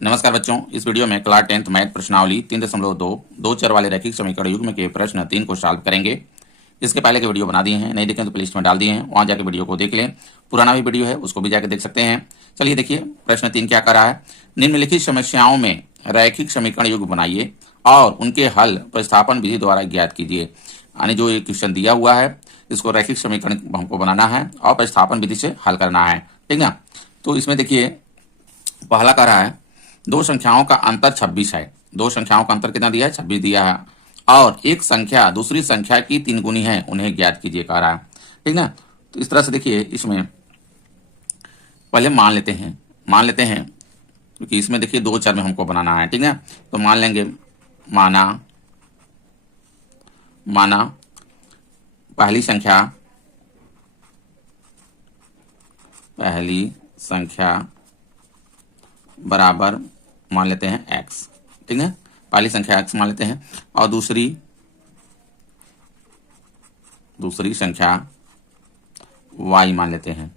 नमस्कार बच्चों, इस वीडियो में क्लास 10th मैथ प्रश्नावली 3.2 दो चर वाले रैखिक समीकरण युग्म के प्रश्न 3 को सॉल्व करेंगे। इसके पहले के वीडियो बना दिए हैं, नहीं देखें तो प्लेलिस्ट में डाल दिए हैं, वहां जाके वीडियो को देख लें। पुराना भी वीडियो है, उसको भी जाके देख सकते हैं। चलिए देखिए प्रश्न 3 क्या कर रहा है। निम्नलिखित समस्याओं में रैखिक समीकरण युग्म बनाइए और उनके हल प्रतिस्थापन विधि द्वारा ज्ञात कीजिए। यानी जो ये क्वेश्चन दिया हुआ है इसको रैखिक समीकरण हमको बनाना है और प्रतिस्थापन विधि से हल करना है, ठीक ना। तो इसमें देखिए पहला कह रहा है दो संख्याओं का अंतर 26 है। दो संख्याओं का अंतर कितना दिया है? 26 दिया है। और एक संख्या दूसरी संख्या की 3 गुनी है, उन्हें ज्ञात कीजिए कह रहा है, ठीक ना। तो इस तरह से देखिए इसमें पहले मान लेते हैं क्योंकि इसमें देखिए दो चर में हमको बनाना है, ठीक है। तो मान लेंगे माना पहली संख्या बराबर मान लेते हैं x, ठीक है। पहली संख्या x मान लेते हैं और दूसरी संख्या y मान लेते हैं,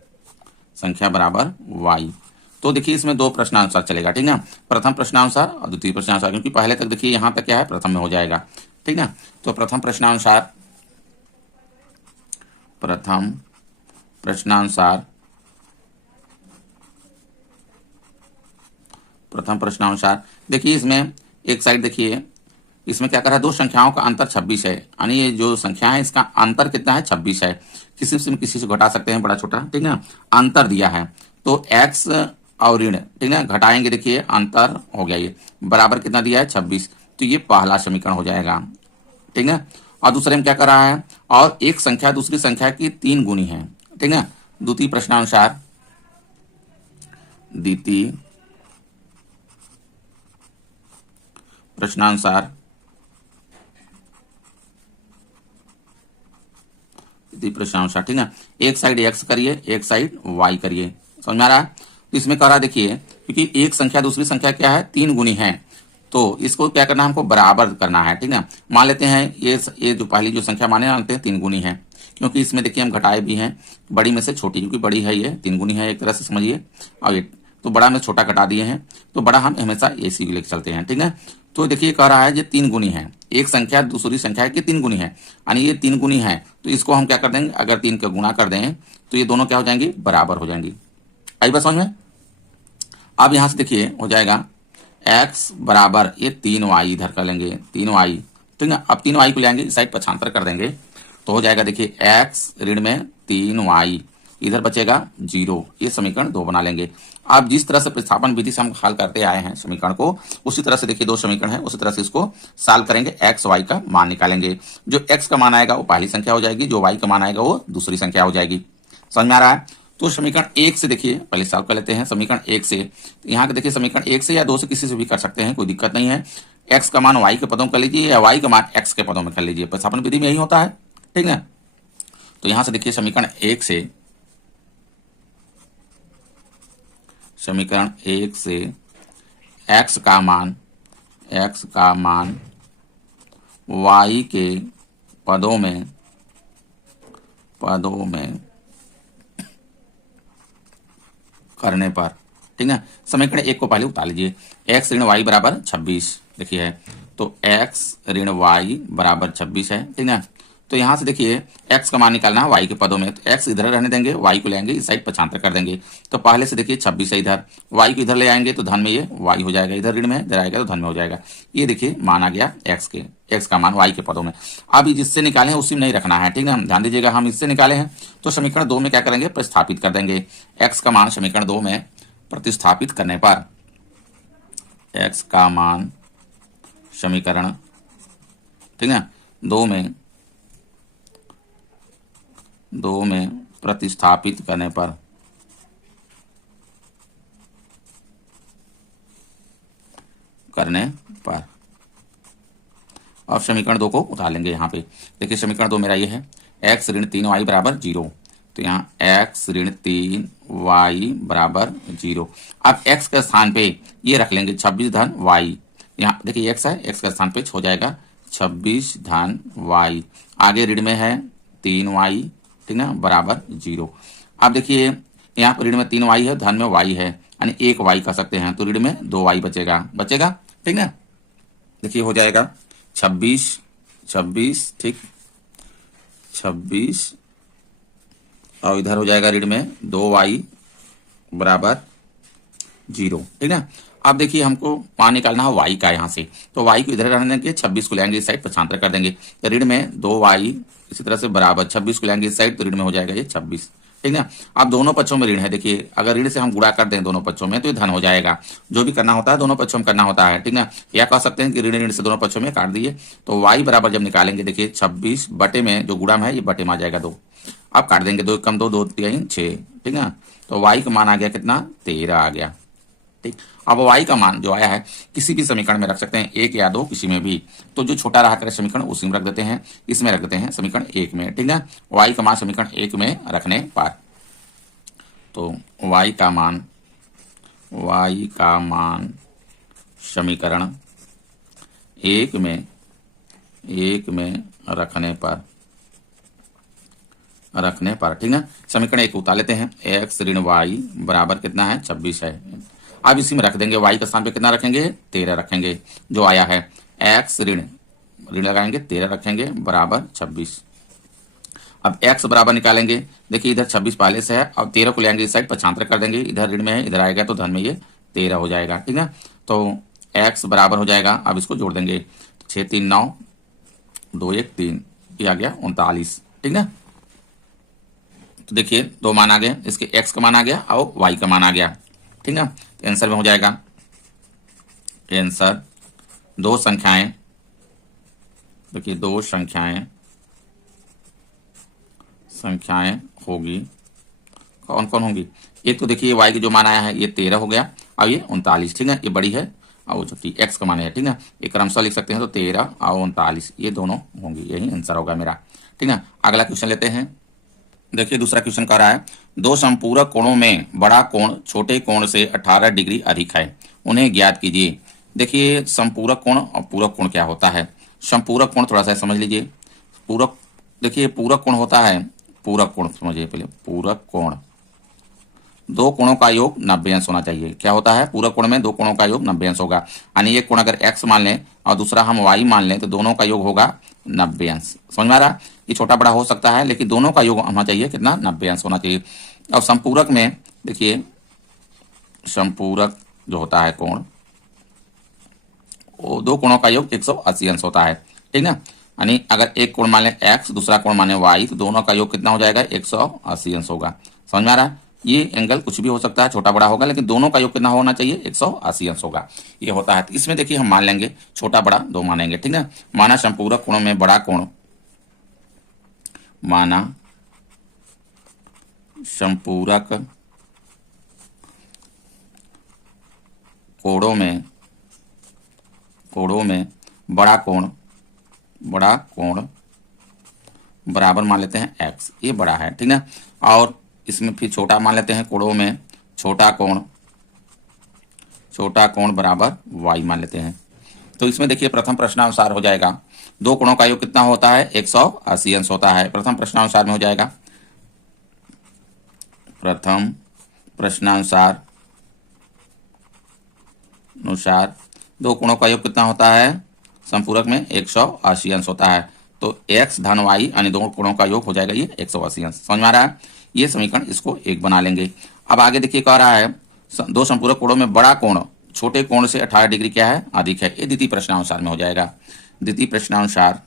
संख्या बराबर y। तो देखिए इसमें दो प्रश्नानुसार चलेगा, ठीक ना। प्रथम प्रश्नानुसार और द्वितीय प्रश्नानुसार, क्योंकि पहले तक देखिए यहां तक क्या है प्रथम में हो जाएगा, ठीक ना। तो प्रथम प्रश्नानुसार देखिए इसमें एक साइड देखिए इसमें क्या कर रहा है, दो संख्याओं का अंतर 26 है। यानी ये जो संख्या है इसका अंतर कितना है? 26 है। किसी से घटा सकते हैं, बड़ा छोटा, ठीक है। अंतर दिया है तो x और ऋण, ठीक है, घटाएंगे, देखिए अंतर हो गया, ये बराबर कितना दिया है? 26। तो ये पहला समीकरण हो जाएगा, ठीक है। और दूसरे में क्या कर रहा है, और एक संख्या दूसरी संख्या की 3 गुनी है, ठीक है। द्वितीय प्रश्नानुसार ठीक है। एक साइड x करिए, एक साइड y करिए, समझ में आ रहा है। तो इसमें कह रहा देखिए क्योंकि एक संख्या दूसरी संख्या क्या है? 3 गुनी है, तो इसको क्या करना है? हमको बराबर करना है, ठीक है। मान लेते हैं ये जो पहली जो संख्या मानते हैं 3 गुनी है, क्योंकि इसमें देखिए हम घटाए भी हैं बड़ी में से छोटी, क्योंकि बड़ी है ये 3 गुनी है एक तरह से समझिए, और ये तो बड़ा में छोटा घटा दिए हैं, तो बड़ा हम हमेशा ऐसी लेके चलते हैं, ठीक है। तो देखिए कह रहा है ये 3 गुनी है, एक संख्या दूसरी संख्या की 3 गुनी है, यानी ये 3 गुनी है। तो इसको हम क्या कर देंगे, अगर 3 का गुणा कर दें तो ये दोनों क्या हो जाएंगी? बराबर हो जाएंगी। आई बात समझ में? अब यहां से देखिए हो जाएगा x बराबर ये 3y इधर कर लेंगे, 3y, ठीक है। अब 3y को ले आएंगे इस साइड पक्षांतर कर देंगे तो हो जाएगा देखिए x ऋण में 3y, इधर बचेगा 0। ये समीकरण 2 बना लेंगे। अब जिस तरह से प्रतिस्थापन विधि से हम हल करते आए हैं समीकरण को, उसी तरह से देखिए दो समीकरण है, उसी तरह से इसको सॉल्व करेंगे। x y का मान निकालेंगे, जो x का मान आएगा वो पहली संख्या हो जाएगी, जो y का मान आएगा वो दूसरी संख्या हो जाएगी। समझ में आ रहा है? तो समीकरण 1 से देखिए पहले सॉल्व कर लेते हैं। समीकरण 1 से यहाँ के देखिए समीकरण 1 से या 2 से किसी से भी कर सकते हैं, कोई दिक्कत नहीं है। x का मान y के पदों में कर लीजिए या y का मान x के पदों में कर लीजिए, प्रतिस्थापन विधि में यही होता है, ठीक है। तो यहां से देखिए समीकरण 1 से x का मान y के पदों में करने पर, ठीक है। समीकरण 1 को पहले उतार लीजिए। x ऋण y बराबर 26 देखिए है, तो x ऋण y बराबर 26 है, ठीक है। तो यहां से देखिए x का मान निकालना है y के पदों में, तो x इधर रहने देंगे, y को ले आएंगे इस साइड पक्षांतर कर देंगे। तो पहले से देखिए 26 है इधर, y को इधर ले आएंगे तो धन में ये y हो जाएगा, इधर ऋण में इधर आएगा तो धन में हो जाएगा। ये देखिए मान आ गया x का मान y के पदों में। अब जिससे निकाले हैं उसी में नहीं रखना है, ठीक है। ध्यान दीजिएगा, हम इससे निकाले हैं तो समीकरण 2 में क्या करेंगे? प्रतिस्थापित कर देंगे। x का मान समीकरण 2 में प्रतिस्थापित करने पर x का मान समीकरण, ठीक है, 2 में प्रतिस्थापित करने पर अब समीकरण 2 को उतार लेंगे। यहाँ पे देखिए समीकरण 2 मेरा ये है, x ऋण 3y बराबर 0, तो यहाँ x ऋण 3y बराबर 0। अब x के स्थान पे ये रख लेंगे 26 धन y, यहाँ देखिए x है, x के स्थान पे हो जाएगा 26 धन y, आगे ऋण में है 3y, ठीक है, बराबर 0। अब देखिए यहाँ पर ऋण में 3y है, धन में y है, यानी 1 y कर सकते हैं, तो ऋण में 2 y बचेगा, ठीक ना। देखिए हो जाएगा 26 ठीक, 26 और इधर हो जाएगा ऋण में 2y बराबर 0, ठीक ना। अब देखिए हमको मान निकालना है y का यहाँ से, तो y को इधर रहने देंगे, 26 को लेंगे इस साइड, पक्षांतर कर देंगे, तो ऋण में 2y इसी तरह से बराबर 26 को लेंगे इस साइड, तो ऋण में हो जाएगा ये 26, ठीक ना। अब दोनों पक्षों में ऋण है, देखिए अगर ऋण से हम गुणा कर दें दोनों पक्षों में तो ये धन हो जाएगा। जो भी करना होता है दोनों पक्षों में करना होता है, ठीक ना। या कह सकते हैं कि ऋण ऋण से दोनों पक्षों में काट दिए, तो y बराबर जब निकालेंगे देखिए 26 बटे में जो गुणा में है ये बटे में आ जाएगा 2, अब काट देंगे 2 कम 2 2 3 6, ठीक ना। तो y का मान आ गया कितना, 13 आ गया, ठीक। अब y का मान जो आया है किसी भी समीकरण में रख सकते हैं, 1 या 2 किसी में भी, तो जो छोटा रहा करे समीकरण उसी में रख देते हैं, इसमें रख देते हैं समीकरण 1 में, ठीक है। y का मान समीकरण 1 में रखने पर, तो y का मान समीकरण 1 में रखने पर, ठीक है। समीकरण 1 उतार लेते हैं, x ऋण y बराबर कितना है, 26 है। अब इसी में रख देंगे, y का स्थान पे कितना रखेंगे, 13 रखेंगे, जो आया है x ऋण लगाएंगे 13 रखेंगे बराबर 26। अब x बराबर निकालेंगे, देखिए इधर 26 पहले से है, अब 13 को लेंगे इस साइड, पक्षांतर कर देंगे, इधर ऋण में है इधर आएगा तो धन में ये 13 हो जाएगा, ठीक है। तो x बराबर हो जाएगा, अब इसको जोड़ देंगे, 6 3 9 2 1 3, ये आ गया 39, ठीक है। तो देखिए 2 मान आ गए, इसके x का मान आ गया और y का मान आ गया, ठीक है। तो आंसर में हो जाएगा, आंसर 2 संख्याएं, देखिए 2 संख्याएं होगी, कौन कौन होंगी। एक तो देखिए y की जो मान आया है ये 13 हो गया, अब ये 39, ठीक है, ये बड़ी है और छोटी x का मान है, ठीक है। एक क्रमशः लिख सकते हैं, तो 13 और 39 ये दोनों होंगी, यही आंसर होगा मेरा, ठीक है। अगला क्वेश्चन लेते हैं, देखिए दूसरा क्वेश्चन कह रहा है, 2 समपूरक कोणों में बड़ा कोण छोटे कोण से 18 डिग्री अधिक है, उन्हें ज्ञात कीजिए। देखिए समपूरक कोण और पूरक कोण क्या होता है। समपूरक कोण थोड़ा सा समझ लीजिए, पूरक, देखिए पूरक कोण होता है, पूरक कोण समझिए पहले, पूरक कोण 2 कोणों का योग 90 अंश होना चाहिए। क्या होता है, पूरक कोण में 2 कोणों का योग 90 अंश होगा, यानी एक कोण अगर x मान लें और दूसरा हम y मान लें तो दोनों का योग होगा 90 अंश। समझ में आ रहा, ये छोटा बड़ा हो सकता है लेकिन दोनों का योग होना चाहिए कितना, 90 अंश होना चाहिए। और संपूरक में देखिए, संपूरक जो होता है कोण, वो 2 कोणों का योग 180 अंश होता है, ठीक ना। यानी अगर एक कोण मान लें x, दूसरा कोण माने y, तो दोनों का योग कितना हो जाएगा, 180 अंश होगा। समझ में आ रहा, ये एंगल कुछ भी हो सकता है, छोटा बड़ा होगा, लेकिन दोनों का योग कितना होना चाहिए, 180 अंश होगा, ये होता है। तो इसमें देखिए हम मान लेंगे छोटा बड़ा 2 मानेंगे, ठीक ना। माना संपूरक कोणों में बड़ा कोण, माना संपूरक कोणों में बड़ा कोण बराबर मान लेते हैं x, ये बड़ा है, ठीक है। और इसमें फिर छोटा मान लेते हैं, कोणों में छोटा कोण बराबर y मान लेते हैं। तो इसमें देखिए प्रथम प्रश्नानुसार हो जाएगा, 2 कोणों का योग कितना होता है, 180 अंश होता है। प्रथम प्रश्नानुसार में हो जाएगा, प्रथम प्रश्नानुसार 2 कोणों का योग कितना होता है, संपूरक में 180 अंश होता है। तो x धन y यानी 2 कोणों का योग हो जाएगा ये 180 अंश। समझ में आ रहा है, ये समीकरण इसको 1 बना लेंगे। अब आगे देखिए कह रहा है, 2 संपूरक कोणों में बड़ा कोण छोटे कोण से 18 डिग्री क्या है, अधिक है। ये द्वितीय प्रश्नानुसार में हो जाएगा, द्वितीय प्रश्नानुसार,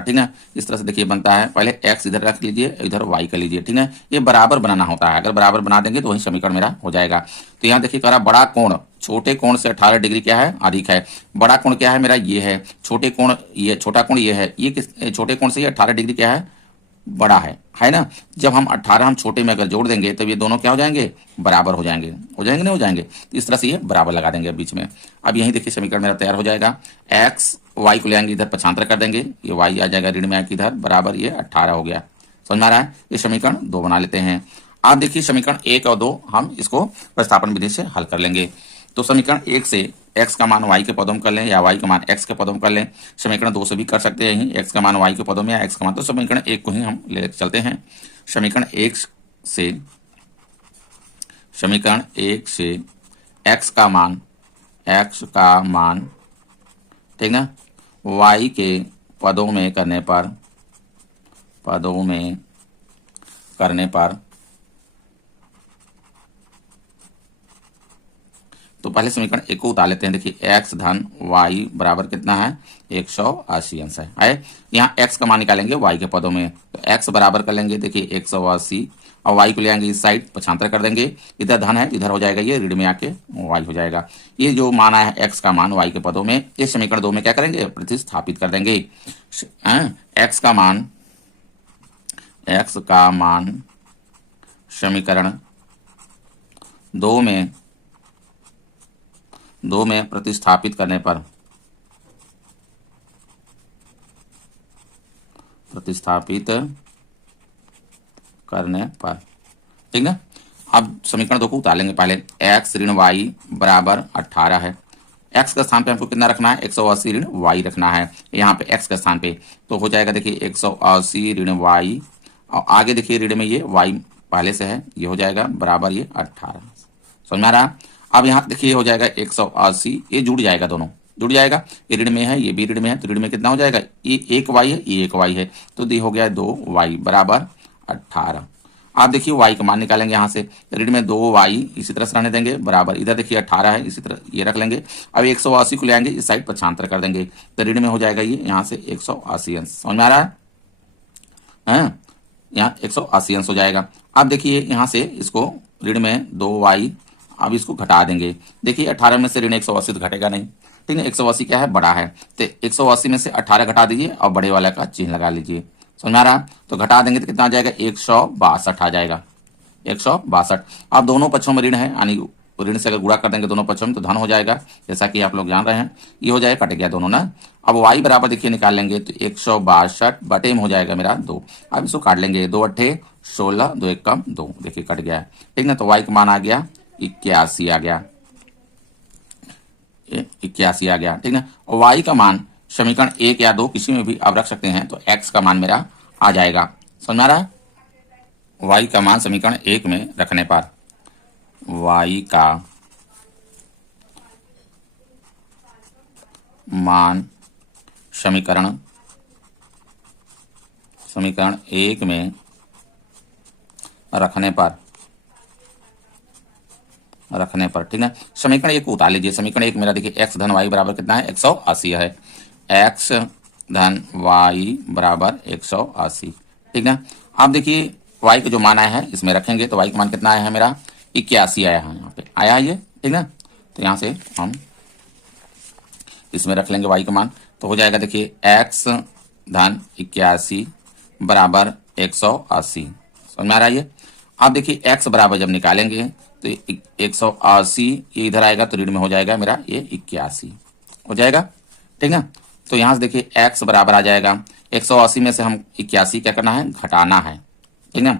ठीक है। इस तरह से देखिए बनता है, पहले x इधर रख लीजिए, इधर y कर लीजिए, ठीक है। ये बराबर बनाना होता है, अगर बराबर बना देंगे तो वही समीकरण मेरा हो जाएगा। तो यहाँ देखिए कह रहा बड़ा कोण छोटे कोण से 18 डिग्री क्या है, अधिक है। बड़ा कोण क्या है मेरा, ये है। छोटे कोण ये, छोटा कोण ये है, ये किस छोटे कोण से ये 18 डिग्री क्या है, बड़ा है ना। जब हम 18 हम छोटे में अगर जोड़ देंगे तब ये दोनों क्या हो जाएंगे, बराबर हो जाएंगे नहीं हो जाएंगे। तो इस तरह से ये बराबर लगा देंगे बीच में। अब यही देखिए समीकरण मेरा तैयार हो जाएगा, x y को ले आएंगे इधर, पक्षांतर कर देंगे, ये y आ जाएगा ऋण में आके इधर, बराबर ये 18 हो गया। समझ में आ रहा है, ये समीकरण 2 बना लेते हैं। आप देखिए समीकरण 1 और 2 हम इसको प्रतिस्थापन विधि से हल कर लेंगे। तो समीकरण 1 से x का मान y के पदों में कर लें या y का मान x के पदों में कर लें। समीकरण 2 से भी कर सकते हैं, x का मान y के पदों में या x का मान, तो समीकरण 1 को ही हम ले चलते हैं। समीकरण 1 से x का मान ठीक ना y के पदों में करने पर तो पहले समीकरण 1 को उतार लेते हैं। देखिए x धन y बराबर कितना है 180 अंश है। यहाँ x का मान निकालेंगे y के पदों में, तो x बराबर कर लेंगे देखिए 180 और y को ले आएंगे इस साइड, पक्षांतर कर देंगे, इधर धन है इधर हो जाएगा, ये ऋण में आके y हो जाएगा। ये जो मान आया है x का मान y के पदों में, इस समीकरण 2 में क्या करेंगे प्रतिस्थापित कर देंगे। x का मान समीकरण 2 में प्रतिस्थापित करने पर ठीक ना। अब समीकरण 2 को उतार लेंगे। पहले x ऋण y बराबर 18 है। x का स्थान पे हमको कितना रखना है 180 ऋण y रखना है यहाँ पे x के स्थान पे, तो हो जाएगा देखिए 180 ऋण y और आगे देखिए ऋण में ये y पहले से है, ये हो जाएगा बराबर ये 18। समझ में आ रहा। अब यहाँ देखिए हो जाएगा 180, ये जुड़ जाएगा, दोनों जुड़ जाएगा, ये ऋण में है ये भी ऋण में है, तो ऋण में कितना हो जाएगा ये 1 y है ये 1 y है, तो ये हो गया 2 y बराबर 18। आप देखिए y का मान निकालेंगे यहाँ से, ऋण में 2 y इसी तरह से रहने देंगे बराबर, इधर देखिए 18 है इसी तरह ये रख लेंगे। अब 180 को ले आएंगे इस साइड पक्षांतर कर देंगे, तो ऋण में हो जाएगा ये यहाँ से 180 अंश। समझ में आ रहा है यहाँ 180 अंश हो जाएगा। अब देखिए यहाँ से इसको ऋण में 2 y, अब इसको घटा देंगे। देखिए 18 में से ऋण 180 तो घटेगा नहीं, ठीक है, 180 क्या है बड़ा है, तो 180 में से 18 घटा दीजिए और बड़े वाला का चिन्ह लगा लीजिए। समझ में आ रहा, तो घटा देंगे तो कितना आ जाएगा 162 आ जाएगा 162। अब दोनों पक्षों में ऋण है, यानी ऋण से अगर गुणा कर देंगे दोनों पक्षों में तो धन हो जाएगा, जैसा कि आप लोग जान रहे हैं, ये हो जाएगा, कट गया दोनों ना। अब y बराबर देखिए निकाल लेंगे तो 162 बटे में हो जाएगा मेरा 2। अब इसको काट लेंगे, 2 अट्ठे 16, 2 एक कम 2, देखिए कट गया है, ठीक ना। तो y का मान आ गया 81 आ गया, 81 आ गया, ठीक ना। और y का मान समीकरण 1 या 2 किसी में भी आप रख सकते हैं, तो x का मान मेरा आ जाएगा। समझ में आ रहा है, y का मान समीकरण 1 में रखने पर y का मान समीकरण 1 में रखने पर ठीक है। समीकरण 1 को उतार लीजिए। समीकरण 1 मेरा देखिए x धन y बराबर कितना है 180 है, x धन y बराबर 180, ठीक है। अब देखिए y का जो मान आया है इसमें रखेंगे, तो y का मान कितना आया है मेरा 81 आया है, यहाँ पे आया है ये, ठीक है। तो यहाँ से हम इसमें रख लेंगे y का मान, तो हो जाएगा देखिए x धन 81 बराबर 180। समझ में आ रहा है ये। अब देखिए x बराबर जब निकालेंगे तो 180 ये इधर आएगा तो ऋण में हो जाएगा मेरा ये 81 हो जाएगा, ठीक है। तो यहाँ से देखिए x बराबर आ जाएगा 180 में से हम 81 क्या करना है घटाना है, ठीक है।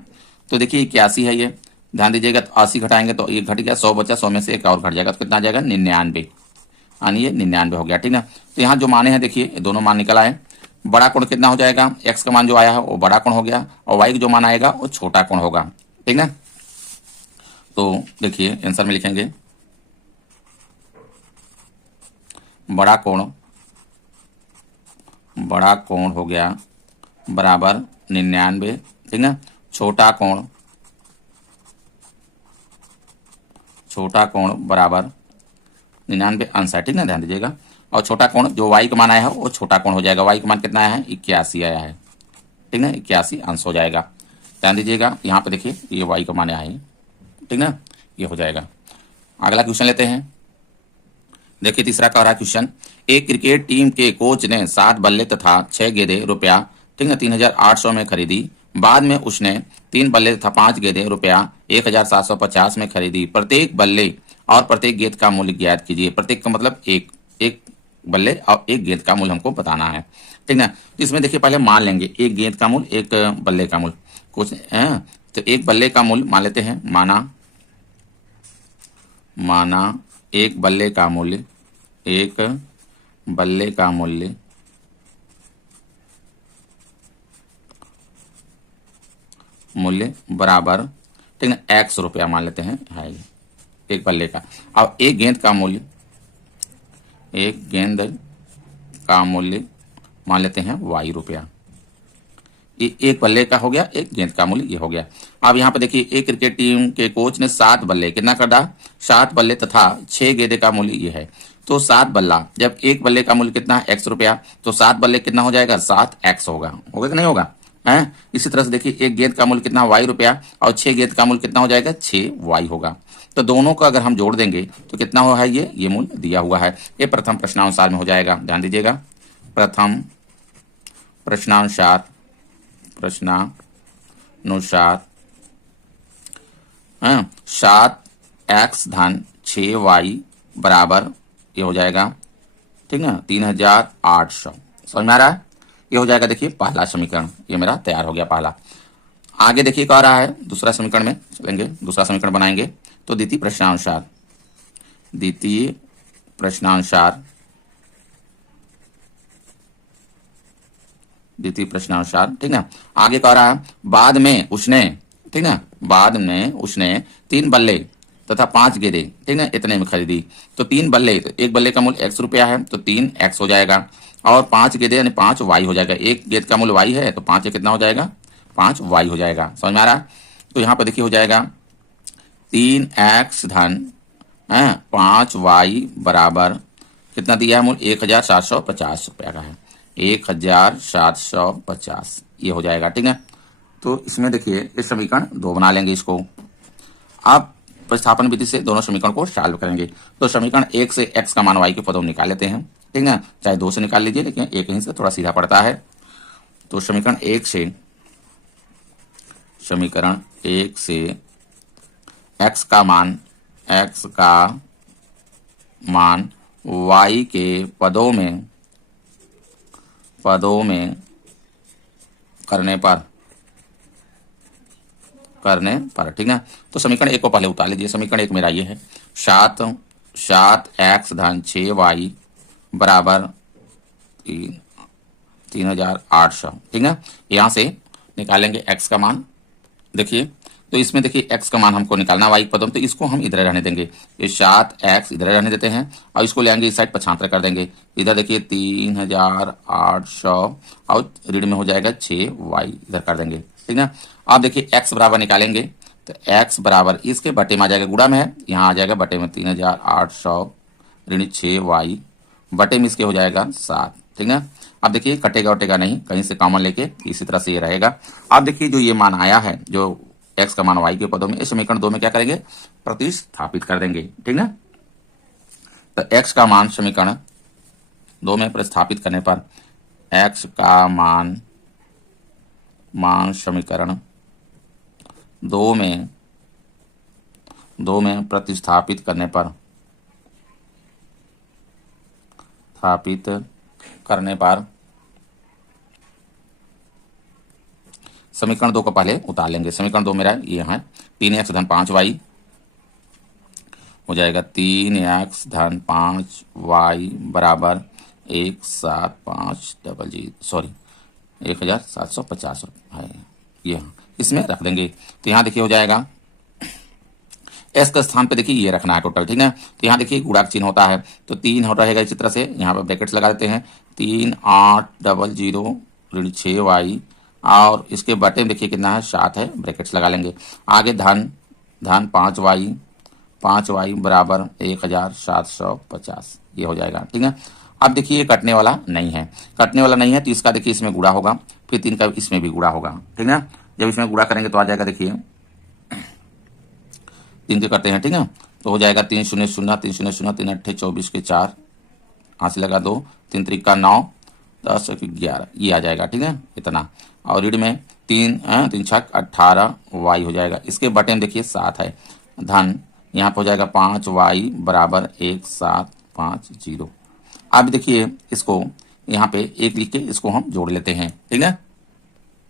तो देखिए 81 है, ये ध्यान दीजिएगा, तो 80 घटाएंगे तो ये घट गया, 100 बचा, 100 में से एक और घट जाएगा, तो कितना आ जाएगा 99, यानी ये 99 हो गया, ठीक है। तो यहाँ जो माने हैं देखिए दोनों मान निकल आए। बड़ा कोण कितना हो जाएगा, x का मान जो आया है वो बड़ा कोण हो गया और y का जो मान आएगा वो छोटा कोण होगा, ठीक है। तो देखिए आंसर में लिखेंगे बड़ा कोण हो गया बराबर 99, ठीक है। छोटा कोण बराबर 99 अंश है, ठीक है, ध्यान दीजिएगा। और छोटा कोण जो y का मान आया है वो छोटा कोण हो जाएगा, y का मान कितना आया है 81 आया है, ठीक है, 81 अंश हो जाएगा। ध्यान दीजिएगा यहाँ पे देखिए ये y का मान आया है, ठीक ना, ये हो जाएगा। अगला क्वेश्चन लेते हैं। देखिए तीसरा कह रहा है क्वेश्चन, एक क्रिकेट टीम के कोच ने 7 बल्ले तथा 6 गेंदें रुपया, ठीक है, 3800 में खरीदी। बाद में उसने 3 बल्ले तथा 5 गेंदें रुपया 1750 में खरीदी। प्रत्येक बल्ले और प्रत्येक गेंद का मूल्य ज्ञात कीजिए। प्रत्येक का मतलब एक बल्ले और एक गेंद का मूल्य हमको बताना है, ठीक है। इसमें देखिए पहले मान लेंगे एक गेंद का मूल्य एक बल्ले का मूल्य कुछ है, तो एक बल्ले का मूल्य मान लेते हैं, माना एक बल्ले का मूल्य, एक बल्ले का मूल्य बराबर, ठीक है, x रुपया मान लेते हैं, है ये एक बल्ले का। अब एक गेंद का मूल्य, एक गेंद का मूल्य मान लेते हैं y रुपया। ये एक बल्ले का हो गया, एक गेंद का मूल्य ये हो गया। अब यहाँ पे देखिए एक क्रिकेट टीम के कोच ने 7 बल्ले कितना कर डाला, 7 बल्ले तथा 6 गेंदे का मूल्य ये है। तो 7 बल्ला, जब एक बल्ले का मूल्य कितना है x रुपया, तो 7 बल्ले कितना हो जाएगा, 7x होगा कि नहीं होगा, है। इसी तरह से देखिए एक गेंद का मूल्य कितना y रुपया और 6 गेंद का मूल्य कितना हो जाएगा, 6y होगा। तो दोनों का अगर हम जोड़ देंगे तो कितना हो है, ये मूल्य दिया हुआ है। ये प्रथम प्रश्नानुसार में हो जाएगा, ध्यान दीजिएगा। प्रथम प्रश्नानुसार हाँ, 7x धन 6y बराबर ये हो जाएगा, ठीक है, 3800। समझ में आ रहा है? ये हो जाएगा देखिए पहला समीकरण, ये मेरा तैयार हो गया पहला। आगे देखिए क्या आ रहा है, दूसरा समीकरण में चलेंगे, दूसरा समीकरण बनाएंगे। तो द्वितीय प्रश्नानुसार, ठीक ना। आगे कह रहा है बाद में उसने, ठीक ना, बाद में उसने 3 बल्ले तथा 5 गेंदे, ठीक ना, इतने में खरीदी। तो 3 बल्ले, तो एक बल्ले का मूल्य x रुपया है, तो 3x हो जाएगा, और 5 गेंदे यानी 5y हो जाएगा। एक गेंद का मूल्य y है, तो 5 कितना हो जाएगा, 5y हो जाएगा। समझ में आ रहा है? तो यहाँ पर देखिए हो जाएगा 3x धन 5y बराबर कितना दिया है मूल्य, 1750 रुपया का है, 1750 ये हो जाएगा, ठीक है। तो इसमें देखिए इस समीकरण 2 बना लेंगे इसको। अब प्रतिस्थापन विधि से दोनों समीकरण को सॉल्व करेंगे। तो समीकरण 1 से x का मान y के पदों में निकाल लेते हैं, ठीक है, चाहे 2 से निकाल लीजिए, लेकिन 1 ही से थोड़ा सीधा पड़ता है। तो समीकरण 1 से x का मान y के पदों में करने पर, ठीक है। तो समीकरण 1 को पहले उतार लीजिए। समीकरण 1 मेरा ये है, 7x धन 6y बराबर 3800, ठीक है। यहाँ से निकालेंगे x का मान। देखिए तो इसमें देखिए x का मान हमको निकालना y पदों में, तो इसको हम इधर रहने देंगे, ये 7x इधर रहने देते हैं, और इसको ले आएंगे इस साइड 75 कर देंगे। इधर देखिए 3800 और ऋण में हो जाएगा 6y इधर कर देंगे, ठीक है। अब देखिए x बराबर निकालेंगे, तो x बराबर इसके बटे में आ जाएगा, गुणा में है, यहाँ आ जाएगा बटे में 3800 ऋण 6y बटे में इसके हो जाएगा 7, ठीक है। अब देखिए कटेगा वटेगा नहीं, कहीं से कॉमन लेके इसी तरह से ये रहेगा। अब देखिए जो ये मान आया है, जो x का मान y के पदों में, इस समीकरण 2 में क्या करेंगे, प्रतिस्थापित कर देंगे, ठीक है। तो x का मान समीकरण 2 में प्रतिस्थापित करने पर x का मान समीकरण 2 में प्रतिस्थापित करने पर समीकरण 2 को पहले उतार लेंगे। समीकरण 2 मेरा ये है, 3x धन 5y हो जाएगा, 3x धन 5y बराबर 1750 है, ये इसमें रख देंगे। तो यहाँ देखिए हो जाएगा एस का स्थान पे देखिए ये रखना है टोटल, ठीक है। तो यहाँ देखिए गुणा चिन्ह होता है, तो 3 रहेगा इसी तरह से, यहाँ पे ब्रैकेट्स लगा देते हैं, 3800 ऋण 6y, और इसके बटे में देखिए कितना है, 7 है, ब्रैकेट्स लगा लेंगे। आगे धन 5y बराबर 1750 ये हो जाएगा, ठीक है। अब देखिए ये कटने वाला नहीं है, तो इसका देखिए इसमें गुणा होगा, फिर 3 का इसमें भी गुणा होगा, ठीक है। जब इसमें गुणा करेंगे तो आ जाएगा, देखिए 3 के करते हैं, ठीक है, तो हो जाएगा 3 0 0 3 0 0 3 8 24 के 4 हाथ से लगा 2 3 3 का 9 10 11 ये आ जाएगा, ठीक है, इतना। और ऋण में 3 3 6 18 y हो जाएगा। इसके बटे में देखिए 7 है, धन यहाँ पर हो जाएगा 5y बराबर 1750। अब देखिए इसको यहाँ पे 1 लिख के इसको हम जोड़ लेते हैं, ठीक है।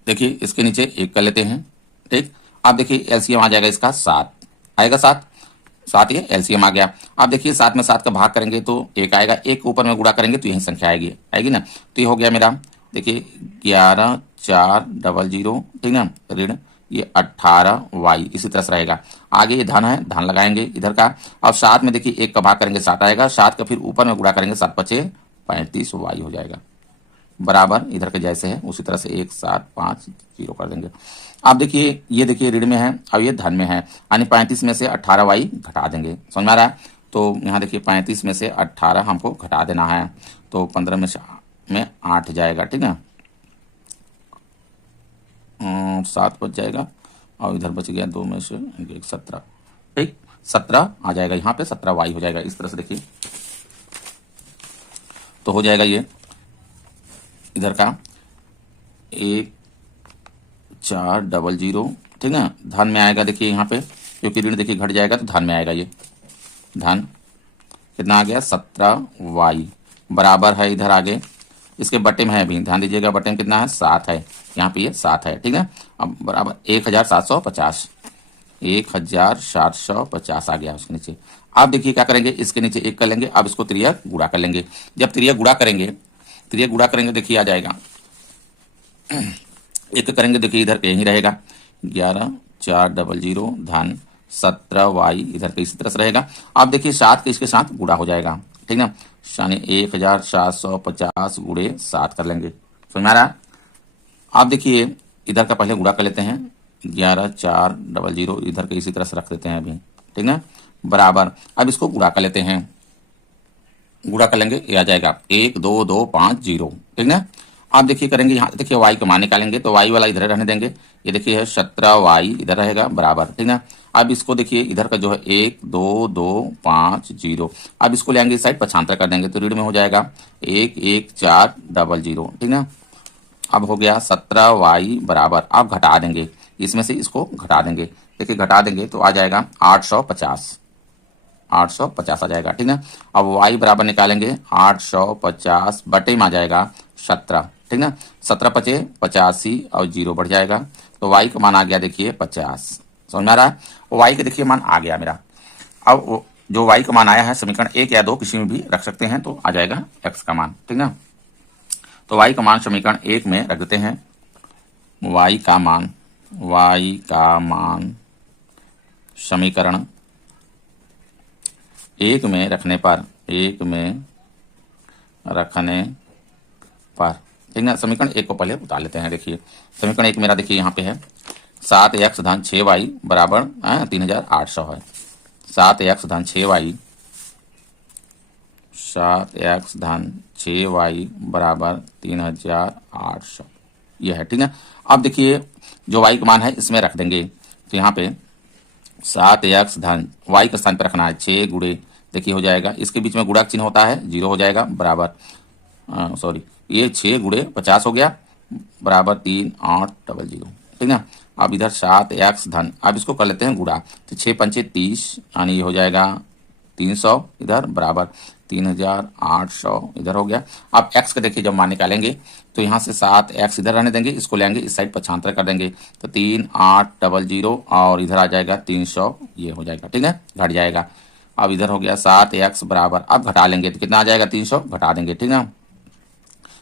देखिए इसके नीचे 1 कर लेते हैं, ठीक। अब देखिए एलसीएम आ जाएगा इसका 7 आएगा, 7 7 ये एलसीएम आ गया। अब देखिए 7 में 7 का भाग करेंगे तो 1 आएगा, 1 के ऊपर में गुणा करेंगे तो यही संख्या आएगी आएगी ना। तो ये हो गया मेरा, देखिए 11,400, ठीक ना, ऋण ये 18y इसी तरह से रहेगा। आगे ये धन है, धन लगाएंगे इधर का। अब 7 में देखिए 1 का भाग करेंगे 7 आएगा, 7 का फिर ऊपर में गुणा करेंगे 7 पचे 35y हो जाएगा, बराबर इधर के जैसे है उसी तरह से 1750 कर देंगे। अब देखिए ये देखिए ऋण में है, अब ये धन में है, यानी 35 में से 18y घटा देंगे, समझ में आ रहा है। तो यहाँ देखिए 35 में से 18 हमको घटा देना है, तो 15 में से 8 जाएगा, ठीक है, 7 बच जाएगा और इधर बच गया 2 में से 1 17, ठीक 17 आ जाएगा, यहाँ पे 17y हो जाएगा इस तरह से। देखिए तो हो जाएगा ये इधर का 1400, ठीक ना, धन में आएगा। देखिए यहाँ पे क्योंकि ऋण देखिए घट जाएगा तो धन में आएगा, ये धन कितना आ गया 17y बराबर है, इधर आगे इसके बटे में है, अभी ध्यान दीजिएगा बटे में कितना है 7 है, यहाँ पे ये 7 है, ठीक है। अब बराबर 1750 1750 आ गया उसके नीचे। अब देखिए क्या करेंगे, इसके नीचे 1 कर लेंगे, अब इसको त्रिया गुणा कर लेंगे। जब त्रिया गुणा करेंगे देखिए आ जाएगा 1 करेंगे, देखिए इधर पे यही रहेगा 11,400 धन 17y इधर पे इसी तरह से रहेगा। अब देखिए 7 के इसके साथ गुणा हो जाएगा, ठीक ना, यानी 1750 गुणे 7 कर लेंगे, समझ में आ रहा है। अब देखिए इधर का पहले गुणा कर लेते हैं, 11,400 इधर के इसी तरह से रख देते हैं अभी, ठीक ना, बराबर। अब इसको गुणा कर लेते हैं, गुणा कर लेंगे ये आ जाएगा 12250, ठीक ना। अब देखिए करेंगे यहाँ देखिए y का मान निकालेंगे, तो y वाला इधर रहने देंगे, ये देखिए है 17y इधर रहेगा बराबर, ठीक ना। अब इसको देखिए इधर का जो है 12250, अब इसको ले आएंगे इस साइड पक्षांतर कर देंगे तो ऋण में हो जाएगा 11400, ठीक ना। अब हो गया 17y बराबर, अब घटा देंगे इसमें से, इसको घटा देंगे, देखिए घटा देंगे तो आ जाएगा 850 आ जाएगा, ठीक है। अब y बराबर निकालेंगे 850 बटे में आ जाएगा 17, ठीक ना, 17 पचे 85 और 0 बढ़ जाएगा, तो y का मान आ गया देखिए 50, समझ में आ रहा है। y का देखिए मान आ गया मेरा। अब जो y का मान आया है समीकरण 1 या 2 किसी में भी रख सकते हैं, तो आ जाएगा x का मान, ठीक ना। तो y का मान समीकरण 1 में रख देते हैं, y का मान समीकरण 1 में रखने पर, ठीक ना। समीकरण 1 को पहले उतार लेते हैं। देखिए समीकरण 1 मेरा देखिए यहाँ पे है 7x धन 6y बराबर 3800 है, 7x धन 6y बराबर 3800 ये है, ठीक है। अब देखिए जो y का मान है इसमें रख देंगे, तो यहाँ पे 7x धन y के स्थान पर रखना है 6 गुणे, देखिए हो जाएगा, इसके बीच में गुणा चिन्ह होता है 0 हो जाएगा बराबर, सॉरी ये 6 गुणे 50 हो गया बराबर 3800, ठीक ना। अब इधर 7x धन, अब इसको कर लेते हैं गुणा, तो 6 पंचे 30 यानी ये हो जाएगा 300 इधर बराबर 3800 इधर हो गया। अब x का देखिए जब मान निकालेंगे तो यहाँ से 7x इधर रहने देंगे, इसको लेंगे इस साइड पक्षांतर कर देंगे, तो 3800 और इधर आ जाएगा 300 ये हो जाएगा, ठीक है, घट जाएगा। अब इधर हो गया 7x बराबर, अब घटा लेंगे तो कितना आ जाएगा 300 घटा देंगे, ठीक है,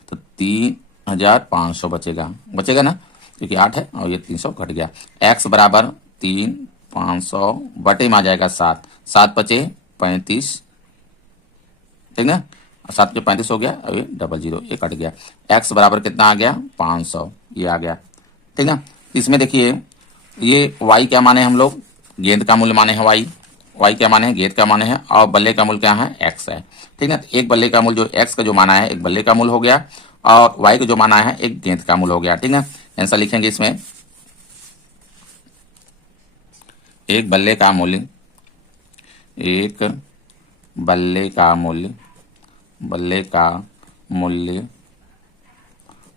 तो 3500 बचेगा ना, क्योंकि 8 है और ये 300 घट गया। x बराबर 3500 बटे में आ जाएगा 7 पचे 35, ठीक ना, 7 पचे 35 हो गया, अब ये 00 ये कट गया। x बराबर कितना आ गया 500 ये आ गया, ठीक ना। इसमें देखिए ये y क्या माने हम लोग, गेंद का मूल्य माने है y क्या माने है, गेंद का माने है, और बल्ले का मूल्य क्या है x है, ठीक है। एक बल्ले का मूल्य जो x का जो माना है एक बल्ले का मूल्य हो गया, और y का जो माना है एक गेंद का मूल्य हो गया, ठीक है। आंसर लिखेंगे इसमें, एक बल्ले का मूल्य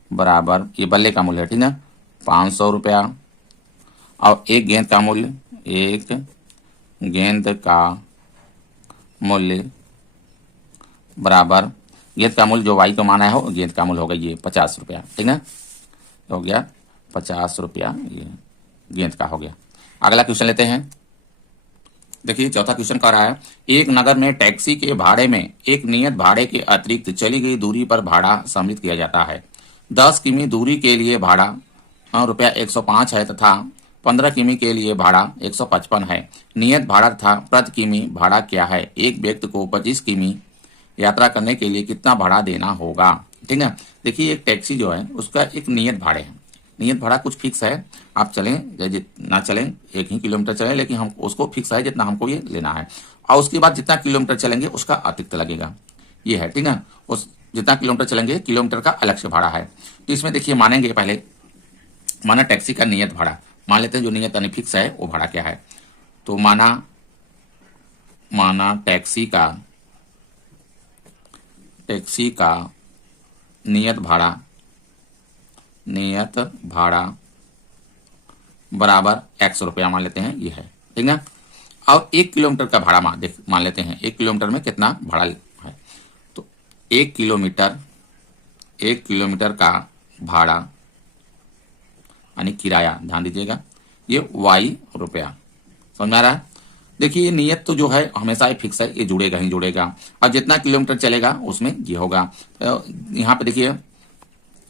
बराबर, ये बल्ले का मूल्य है, ठीक है, 500 रुपया, और एक गेंद का मूल्य बराबर, गेंद का मूल्य जो y को माना है हो गेंद का मूल्य होगा ये 50 रुपया, ठीक है, हो गया 50 रुपया, ये गेंद का हो गया। अगला क्वेश्चन लेते हैं, देखिए चौथा क्वेश्चन कह रहा है, एक नगर में टैक्सी के भाड़े में एक नियत भाड़े के अतिरिक्त चली गई दूरी पर भाड़ा सम्मिलित किया जाता है। 10 किमी दूरी के लिए भाड़ा रुपया 105 है तथा 15 किमी के लिए भाड़ा 155 है। नियत भाड़ा तथा प्रति किमी भाड़ा क्या है? एक व्यक्ति को 25 किमी यात्रा करने के लिए कितना भाड़ा देना होगा? ठीक है, देखिए एक टैक्सी जो है उसका एक नियत भाड़े है। नियत भाड़ा कुछ फिक्स है, आप चलें या ना चलें 1 ही किलोमीटर चलें, लेकिन हम उसको फिक्स है जितना हमको ये लेना है, और उसके बाद जितना किलोमीटर चलेंगे उसका अतिरिक्त लगेगा, ये है। ठीक है, उस जितना किलोमीटर चलेंगे किलोमीटर का अलग से भाड़ा है। तो इसमें देखिए मानेंगे, पहले माना टैक्सी का नियत भाड़ा मान लेते हैं, जो नियत यानी फिक्स है वो भाड़ा क्या है। तो माना टैक्सी का नियत भाड़ा बराबर 100 रुपया मान लेते हैं, ये है। ठीक है, और 1 किलोमीटर का भाड़ा मान लेते हैं, 1 किलोमीटर में कितना भाड़ा है। तो 1 किलोमीटर का भाड़ा यानी किराया, ध्यान दीजिएगा, ये y रुपया। समझ में आ रहा है? देखिए नियत तो जो है हमेशा ही फिक्स है, ये जुड़ेगा ही जुड़ेगा, और जितना किलोमीटर चलेगा उसमें ये होगा। तो यहाँ पे देखिए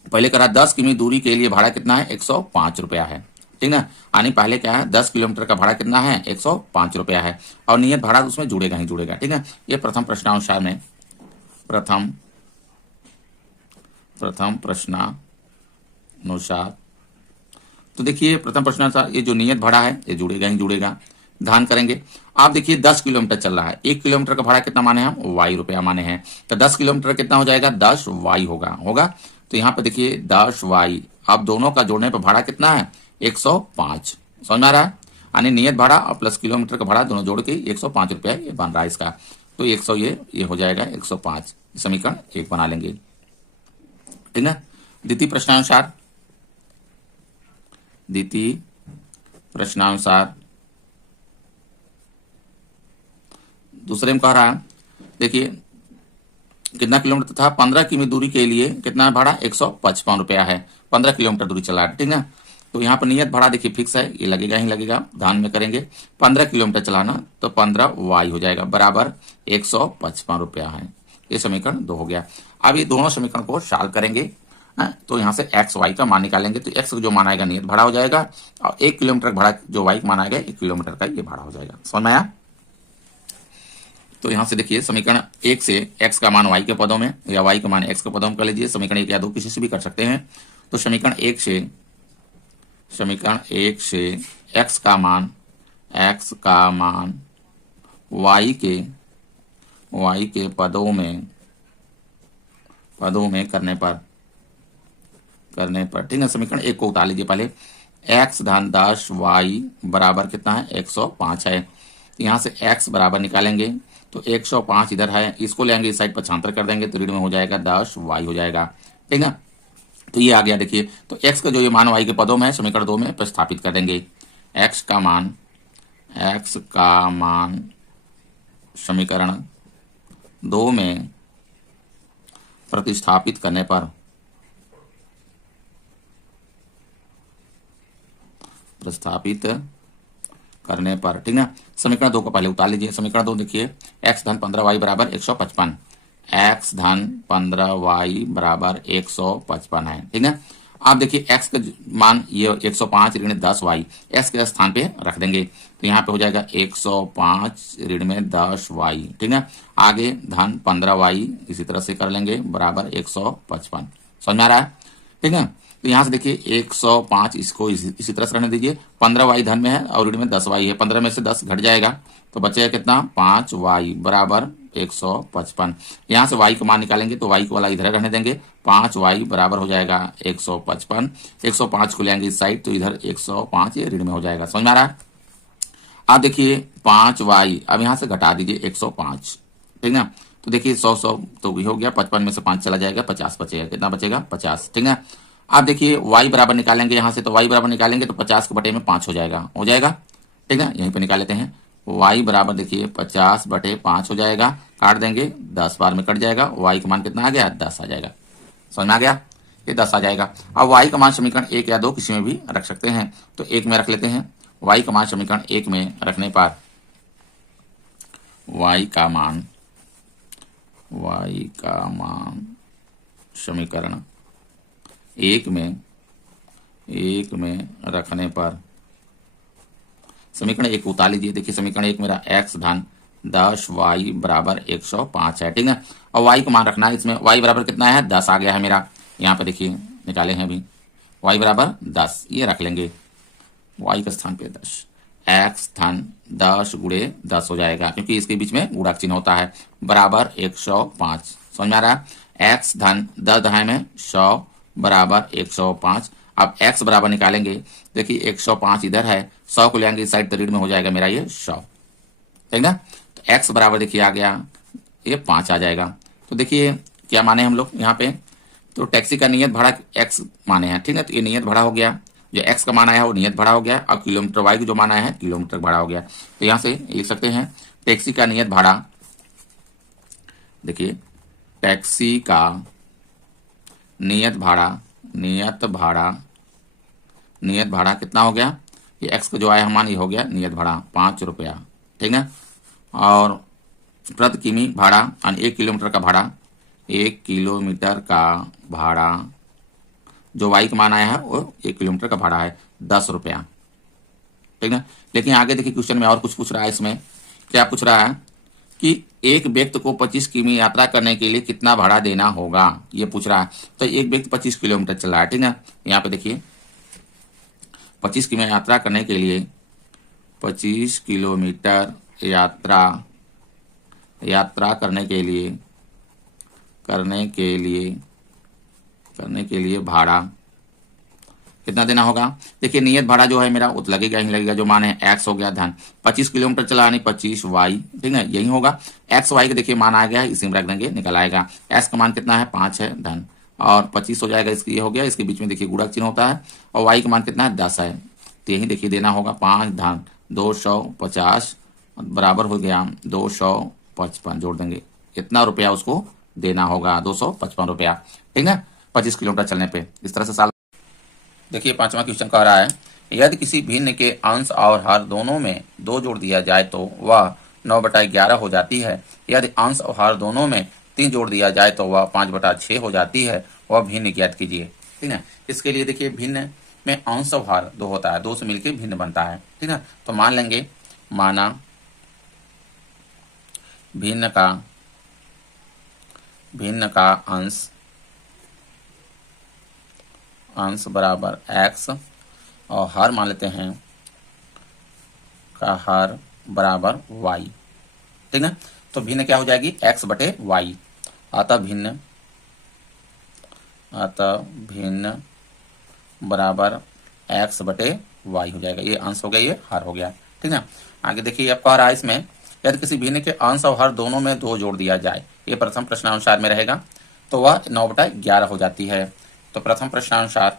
पहले करा 10 किमी दूरी के लिए भाड़ा कितना है? 105 रुपया है। ठीक है, यानी पहले क्या है, 10 किलोमीटर का भाड़ा कितना है? 105 रुपया है, और नियत भाड़ा उसमें जुड़ेगा ही जुड़ेगा। ठीक है, ये प्रथम प्रश्नानुसार में प्रथम प्रश्नानुसार। तो देखिए प्रथम प्रश्नानुसार ये जो नियत भाड़ा है ये जुड़ेगा ही जुड़ेगा, ध्यान करेंगे। आप देखिए 10 किलोमीटर चल रहा है, 1 किलोमीटर का भाड़ा कितना माने हम? y रुपया माने हैं। तो 10 किलोमीटर कितना हो जाएगा? 10 y होगा। तो यहाँ पे देखिए 10 y, आप दोनों का जोड़ने पर भाड़ा कितना है? 105। समझ में आ रहा है? यानी नियत भाड़ा और प्लस किलोमीटर का भाड़ा दोनों जोड़ के 105 रुपया ये बन रहा है इसका। तो 100 ये हो जाएगा 105, समीकरण 1 बना लेंगे। ठीक है, द्वितीय प्रश्नानुसार दूसरे में कह रहा है, देखिए कितना किलोमीटर था? 15 किमी दूरी के लिए कितना भाड़ा? 155 रुपया है, 15 किलोमीटर दूरी चला है। ठीक है, तो यहाँ पर नियत भाड़ा देखिए फिक्स है, ये लगेगा ही लगेगा, ध्यान में करेंगे। 15 किलोमीटर चलाना तो 15 y हो जाएगा, बराबर 155 रुपया है। ये समीकरण 2 हो गया। अब ये दोनों समीकरण को सॉल्व करेंगे, तो यहाँ से x y का मान निकालेंगे। तो x जो माना आएगा नियत भाड़ा हो जाएगा, और 1 किलोमीटर भाड़ा जो y माना आएगा 1 किलोमीटर का ये भाड़ा हो जाएगा। समझ में आया? तो यहाँ से देखिए समीकरण 1 से x का मान y के पदों में या y का मान x के पदों में कर लीजिए। समीकरण 1 या 2 किसी से भी कर सकते हैं। तो समीकरण 1 से x का मान y के पदों में करने पर ठीक है, समीकरण 1 को उतार लीजिए। पहले x धन 10 y बराबर कितना है? 105 है। यहाँ से x बराबर निकालेंगे तो 105 इधर है, इसको लेंगे इस साइड पक्षांतर कर देंगे तो ऋण में हो जाएगा 10 y हो जाएगा। ठीक है, तो ये आ गया। देखिए तो x का जो ये मान y के पदों में है समीकरण 2 में प्रतिस्थापित कर देंगे। x का मान समीकरण 2 में प्रतिस्थापित करने पर ठीक है, समीकरण 2 को पहले उतार लीजिए। समीकरण 2 देखिए x धन 15y बराबर 155, x धन 15y बराबर 155 है। ठीक है, आप देखिए x का मान ये 105 ऋण 10y x के स्थान पे रख देंगे, तो यहाँ पे हो जाएगा 105 ऋण में 10y। ठीक है, आगे धन 15y इसी तरह से कर लेंगे बराबर 155। समझ में आ रहा है? ठीक है, तो यहाँ से देखिए 105 इसको इसी तरह से रहने दीजिए। 15y धन में है और ऋण में 10y है, 15 में से 10 घट जाएगा तो बचेगा कितना? 5y बराबर 155। यहाँ से y का मान निकालेंगे तो y को वाला इधर रहने देंगे, 5y बराबर हो जाएगा 155। 105 को लेंगे इस साइड तो इधर 105 ये ऋण में हो जाएगा। समझ में आ रहा है? आप देखिए 5y अब यहाँ से घटा दीजिए 105। ठीक है, तो देखिए 100 तो भी हो गया, 55 में से 5 चला जाएगा, 50 बचेगा। कितना बचेगा? 50। ठीक है, आप देखिए y बराबर निकालेंगे यहाँ से, तो y बराबर निकालेंगे तो 50 के बटे में 5 हो जाएगा। ठीक है, यहीं पे निकाल लेते हैं। y बराबर देखिए 50 बटे 5 हो जाएगा, काट देंगे 10 बार में कट जाएगा, y का मान कितना आ गया? 10 आ जाएगा। समझ में आ गया? ये 10 आ जाएगा। अब y का मान समीकरण 1 या 2 किसी में भी रख सकते हैं, तो 1 में रख लेते हैं। y का मान समीकरण 1 में रखने पर y का मान समीकरण एक में रखने पर, समीकरण 1 को उतार लीजिए। देखिए समीकरण 1 मेरा x धन 10y बराबर 105 है, ठीक है। और y को मान रखना है इसमें, y बराबर कितना है 10 आ गया है मेरा, यहाँ पे देखिए निकाले हैं अभी, y बराबर 10 ये रख लेंगे, y के स्थान पे 10, x धन 10 गुणे 10 हो जाएगा क्योंकि इसके बीच में गुणा चिन्ह होता है, बराबर 105। समझ में आ रहा है, x धन 10 दहाई में 100 बराबर 105। अब x बराबर निकालेंगे, देखिए 105 इधर है, 100 को ले आएंगे इस साइड तो रीड में हो जाएगा मेरा ये 100, ठीक ना। तो x बराबर देखिए आ गया ये 5 आ जाएगा। तो देखिए क्या माने हम लोग यहाँ पे, तो टैक्सी का नियत भाड़ा x माने हैं, ठीक है। तो ये नियत भाड़ा हो गया, जो x का मान आया है वो नियत भाड़ा हो गया, और किलोमीटर y को जो मान आया है किलोमीटर भाड़ा हो गया। तो यहाँ से लिख सकते हैं टैक्सी का नियत भाड़ा, देखिए टैक्सी का नियत भाड़ा कितना हो गया, ये x को जो आया मान ये हो गया नियत भाड़ा 5 रुपया, ठीक है। और प्रति किमी भाड़ा, 1 किलोमीटर का भाड़ा, 1 किलोमीटर का भाड़ा जो y का मान आया है वो 1 किलोमीटर का भाड़ा है 10 रुपया, ठीक है। लेकिन आगे देखिए क्वेश्चन में और कुछ पूछ रहा है, इसमें क्या पूछ रहा है कि एक व्यक्ति को 25 किमी यात्रा करने के लिए कितना भाड़ा देना होगा, ये पूछ रहा है। तो एक व्यक्ति 25 किलोमीटर चल रहा है, ठीक है। यहाँ पे देखिए 25 किमी यात्रा करने के लिए 25 किलोमीटर यात्रा करने के लिए भाड़ा कितना देना होगा। देखिए नियत भाड़ा जो है मेरा वो लगेगा ही लगेगा, जो मान है x हो गया धन 25 किलोमीटर चला यानी 25y, ठीक है, यही होगा। x y का देखिए मान आ गया है, इसी में रख देंगे, निकल आएगा। x का मान कितना है 5 है धन, और 25 हो जाएगा, इसके ये हो गया, इसके बीच में देखिए गुणक चिन्ह होता है, और y का मान कितना है 10 है, तो यही देखिए देना होगा 5 धन 250 बराबर हो गया 255, जोड़ देंगे कितना रुपया उसको देना होगा 255 रुपया, ठीक है, 25 किलोमीटर चलने पे। इस तरह से साल देखिए 5वां क्वेश्चन कह रहा है, यदि किसी भिन्न के अंश और हर दोनों में 2 जोड़ दिया जाए तो वह 9/11 हो जाती है। यदि अंश और हर दोनों में 3 जोड़ दिया जाए तो वह 5/6 हो जाती है। वह भिन्न ज्ञात कीजिए, ठीक है। इसके लिए देखिए भिन्न में अंश और हर 2 होता है, 2 से मिलकर भिन्न बनता है, ठीक है। तो मान लेंगे, माना भिन्न का अंश बराबर x और हर मान लेते हैं का हर बराबर y, ठीक है। तो भिन्न क्या हो जाएगी x बटे y, अतः भिन्न बराबर x बटे y हो जाएगा। ये अंश हो गया, ये हर हो गया, ठीक है। आगे देखिए अब कह रहा है इसमें, यदि किसी भिन्न के अंश और हर दोनों में 2 जोड़ दिया जाए, ये प्रथम प्रश्नानुसार में रहेगा, तो वह 9/11 हो जाती है। तो प्रथम प्रश्नानुसार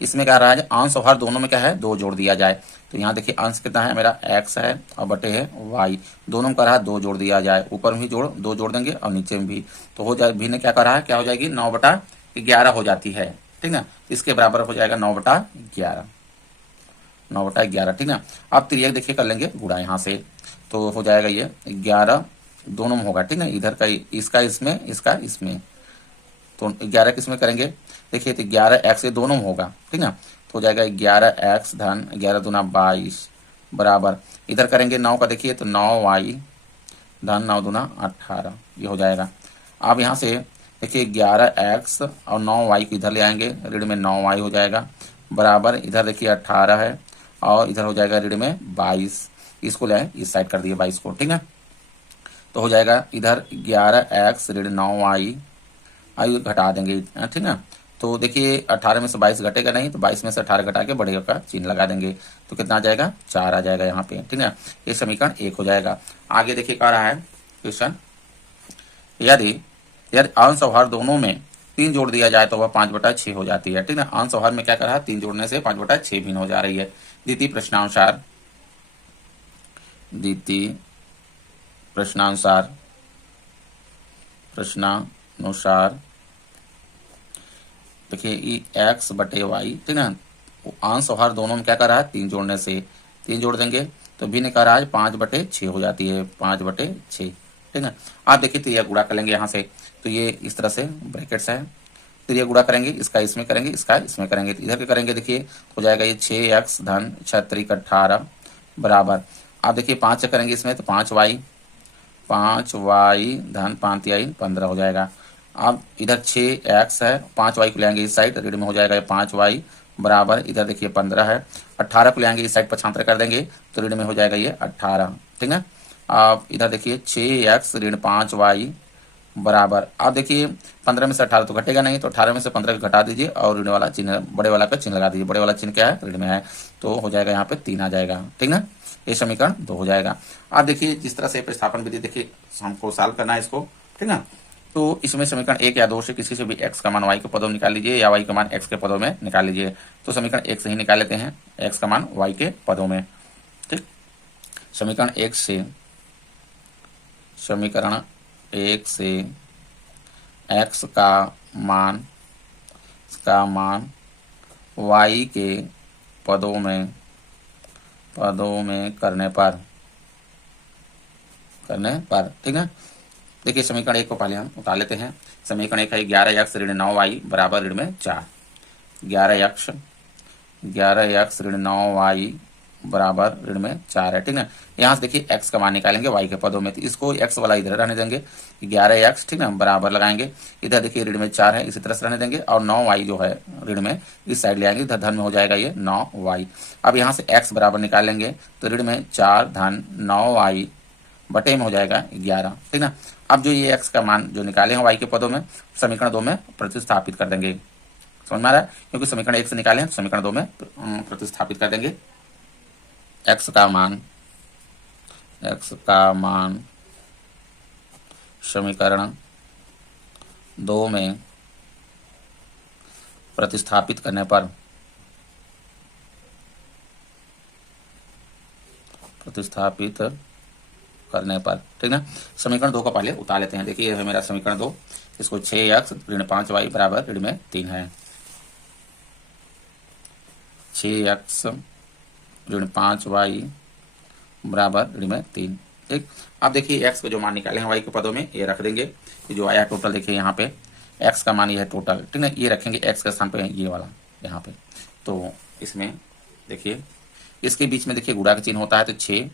इसमें क्या रहा है, अंश और हर दोनों में क्या है 2 जोड़ दिया जाए। तो यहाँ देखिए अंश कितना है मेरा x है और बटे है y, दोनों में क्या रहा है 2 जोड़ दिया जाए, ऊपर में भी 2 जोड़ देंगे और नीचे में भी, तो हो जाए भिन्न क्या कर रहा है, क्या हो जाएगी 9/11 हो जाती है, ठीक है। इसके बराबर हो जाएगा 9/11, ठीक है। अब त्रियक देखिए कर लेंगे गुणा यहाँ से, तो हो जाएगा ये 11 दोनों में होगा, ठीक है, इधर का इसका इसमें, तो 11 किसमें करेंगे, देखिए तो 11x दोनों में होगा, ठीक है। तो हो जाएगा 11x धन 11 दूना 22 बराबर, इधर करेंगे 9 का देखिए तो 9y धन 9 दूना 18, ये हो जाएगा। अब यहाँ से देखिए 11x और 9y को इधर ले आएंगे, ऋण में 9y हो जाएगा बराबर, इधर देखिए 18 है और इधर हो जाएगा ऋण में 22, इसको ले आए इस साइड कर दिए 22 को, ठीक है। तो हो जाएगा इधर 11x ऋण 9y आयु घटा देंगे, ठीक है। तो देखिए 18 में से 22 घटेगा नहीं, तो 22 में से 18 घटा के बढ़ेगा का चिन्ह लगा देंगे, तो कितना आ जाएगा 4 आ जाएगा यहाँ पे, ठीक है। ये समीकरण 1 हो जाएगा। आगे देखिए कह रहा है क्वेश्चन, यदि अंश और हर दोनों में 3 जोड़ दिया जाए तो वह 5/6 हो जाती है, ठीक है। अंश और हर में क्या कर रहा है 3 जोड़ने से 5/6 भिन्न हो जा रही है। द्वितीय प्रश्नानुसार देखिए एक्स बटे वाई, ठीक ना, अंश और हर दोनों में क्या कर रहा है, 3 जोड़ने से 3 जोड़ देंगे तो भिन्न क्या रहा है, 5/6 हो जाती है, 5/6, ठीक ना। आप देखिए त्रिया गुणा कर लेंगे यहाँ से, तो ये इस तरह से ब्रैकेट्स है, त्रिया गुणा करेंगे, इसका इसमें करेंगे, इसका इसमें करेंगे, तो इधर के करेंगे, देखिए हो जाएगा ये 6x धन 6×3 = 18 बराबर, आप देखिए 5 से करेंगे इसमें तो 5y धन 5×3 = 15 हो जाएगा। अब इधर 6x है, 5y को ले आएंगे इस साइड, ऋण में हो जाएगा 5y बराबर, इधर देखिए 15 है, 18 को ले आएंगे इस साइड, पक्षांतर कर देंगे तो ऋण में हो जाएगा ये 18, ठीक है। आप इधर देखिए 6x ऋण 5y बराबर, आप देखिए 15 में से 18 तो घटेगा नहीं, तो 18 में से 15 घटा दीजिए और ऋण वाला चिन्ह, बड़े वाला का चिन्ह लगा दीजिए, बड़े वाला चिन्ह क्या है, ऋण में है, तो हो जाएगा यहाँ पे 3 आ जाएगा, ठीक ना। ये समीकरण 2 हो जाएगा। आप देखिए जिस तरह से प्रतिस्थापन विधि देखिए हमको सॉल्व करना है इसको, ठीक ना, तो इसमें समीकरण 1 या 2 से किसी से भी x का मान y के पदों में निकाल लीजिए या y का मान x के पदों में निकाल लीजिए। तो समीकरण 1 से ही निकाल लेते हैं, x का मान y के पदों में, ठीक। समीकरण 1 से x का मान y के पदों में करने पर, ठीक है। देखिए समीकरण 1 को पहले हम उतार लेते हैं। समीकरण 1 है 11x ऋण 9y बराबर ऋण में 4, 11x ऋण 9y बराबर ऋण में 4 है, ठीक है। यहाँ से देखिए x का मान निकालेंगे y के पदों में, तो इसको x वाला इधर रहने देंगे, 11x, ठीक ना, बराबर लगाएंगे, इधर देखिए ऋण में 4 है, इसी तरह से रहने देंगे, और 9y जो है ऋण में इस साइड ले आएंगे, इधर धन में हो जाएगा ये 9y। अब यहाँ से x बराबर निकालेंगे तो ऋण में 4 धन 9y बटे में हो जाएगा 11, ठीक ना। अब जो ये x का मान जो निकाले हैं y के पदों में, समीकरण 2 में प्रतिस्थापित कर देंगे, समझ में आ रहा है, क्योंकि समीकरण 1 से निकाले हैं, समीकरण 2 में प्रतिस्थापित कर देंगे। x का मान समीकरण 2 में प्रतिस्थापित करने पर, ठीक ना। समीकरण 2 का पहले उतार लेते हैं। देखिए ये है मेरा समीकरण 2, इसको 6x ऋण 5y बराबर ऋण में 3 है, 6x ऋण 5y बराबर ऋण में 3, ठीक। अब देखिए x को जो मान निकाले हैं y के पदों में ये रख देंगे, जो आया टोटल, देखिए यहाँ पे x का मान ये है टोटल, ठीक ना, ये रखेंगे x के स्थान पे ये वाला यहाँ पे, तो इसमें देखिए इसके बीच में देखिए गुणा का चिन्ह होता है, तो 6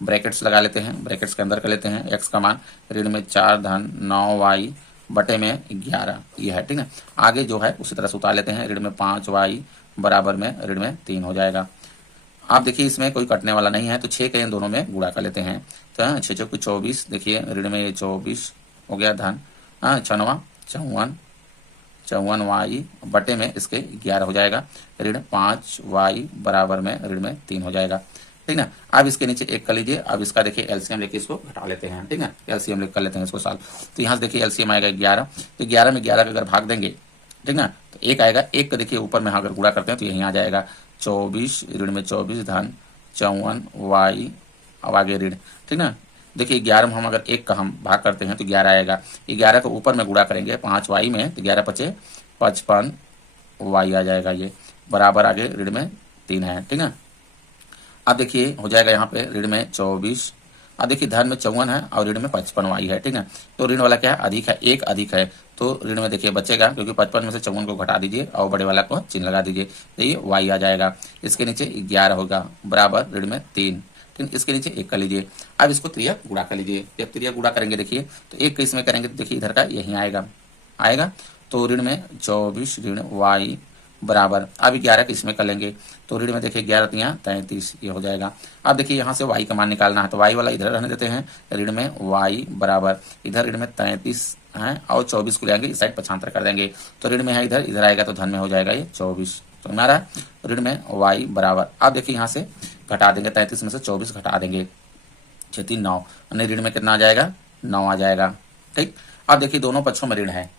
ब्रैकेट्स लगा लेते हैं, ब्रैकेट्स के अंदर कर लेते हैं, x का मान ऋण में 4 धन 9y बटे में 11 ये है, ठीक है। आगे जो है उसी तरह से उतार लेते हैं, ऋण में 5y बराबर में ऋण में 3 हो जाएगा। आप देखिए इसमें कोई कटने वाला नहीं है, तो 6 के इन दोनों में गुणा कर लेते हैं, तो 6 चौके 24, देखिए ऋण में ये 24 हो गया धन 6 54 y बटे में इसके 11 हो जाएगा, ऋण 5y बराबर में ऋण में 3 हो जाएगा, ठीक ना। अब इसके नीचे 1 कर लीजिए, अब इसका देखिए एलसीएम लेके इसको घटा लेते हैं, ठीक ना, एलसीएम लेकर कर लेते हैं इसको सॉल्व। तो यहाँ से देखिए एलसीएम आएगा 11, तो 11 में 11 का अगर भाग देंगे, ठीक ना, तो 1 आएगा, 1 का देखिए ऊपर में अगर गुणा करते हैं तो यहीं आ जाएगा 24 ऋण में 24 धन 54y, अब आगे ऋण, ठीक ना। देखिए 11 में हम अगर 1 का हम भाग करते हैं तो 11 आएगा, 11 को ऊपर में गुणा करेंगे 5y में, तो 11 × 5 = 55y आ जाएगा, ये बराबर आगे ऋण में 3 है, ठीक है। अब देखिए हो जाएगा यहाँ पे ऋण में 24, अब देखिए धन में 54 है और ऋण में 55y है, ठीक है। तो ऋण वाला क्या है, अधिक है, 1 अधिक है, तो ऋण में देखिए बचेगा, क्योंकि 55 में से 54 को घटा दीजिए और बड़े वाला को चिन्ह लगा दीजिए, तो ये y आ जाएगा, इसके नीचे 11 होगा बराबर ऋण में 3, ठीक, इसके नीचे 1 कर लीजिए। अब इसको त्रिया गुणा कर लीजिए, जब त्रिया गुणा करेंगे देखिए तो 1 इसमें करेंगे तो देखिए इधर का यहीं आएगा, तो ऋण में 24 ऋण y बराबर, अब 11 इसमें कर लेंगे तो ऋण में देखिए 11 × 33 ये हो जाएगा। अब देखिए यहाँ से y का मान निकालना है, तो y वाला इधर रहने देते हैं, ऋण में y बराबर, इधर ऋण में 33 है और 24 को ले आएंगे इस साइड पक्षांतर कर देंगे, तो ऋण में है इधर आएगा तो धन में हो जाएगा ये 24, तो हमारा ऋण में y बराबर, अब देखिए यहाँ से घटा देंगे, 33 में से 24 घटा देंगे, 6 3 9, यानी ऋण में कितना आ जाएगा, 9 आ जाएगा, ठीक। अब देखिए दोनों पक्षों में ऋण है,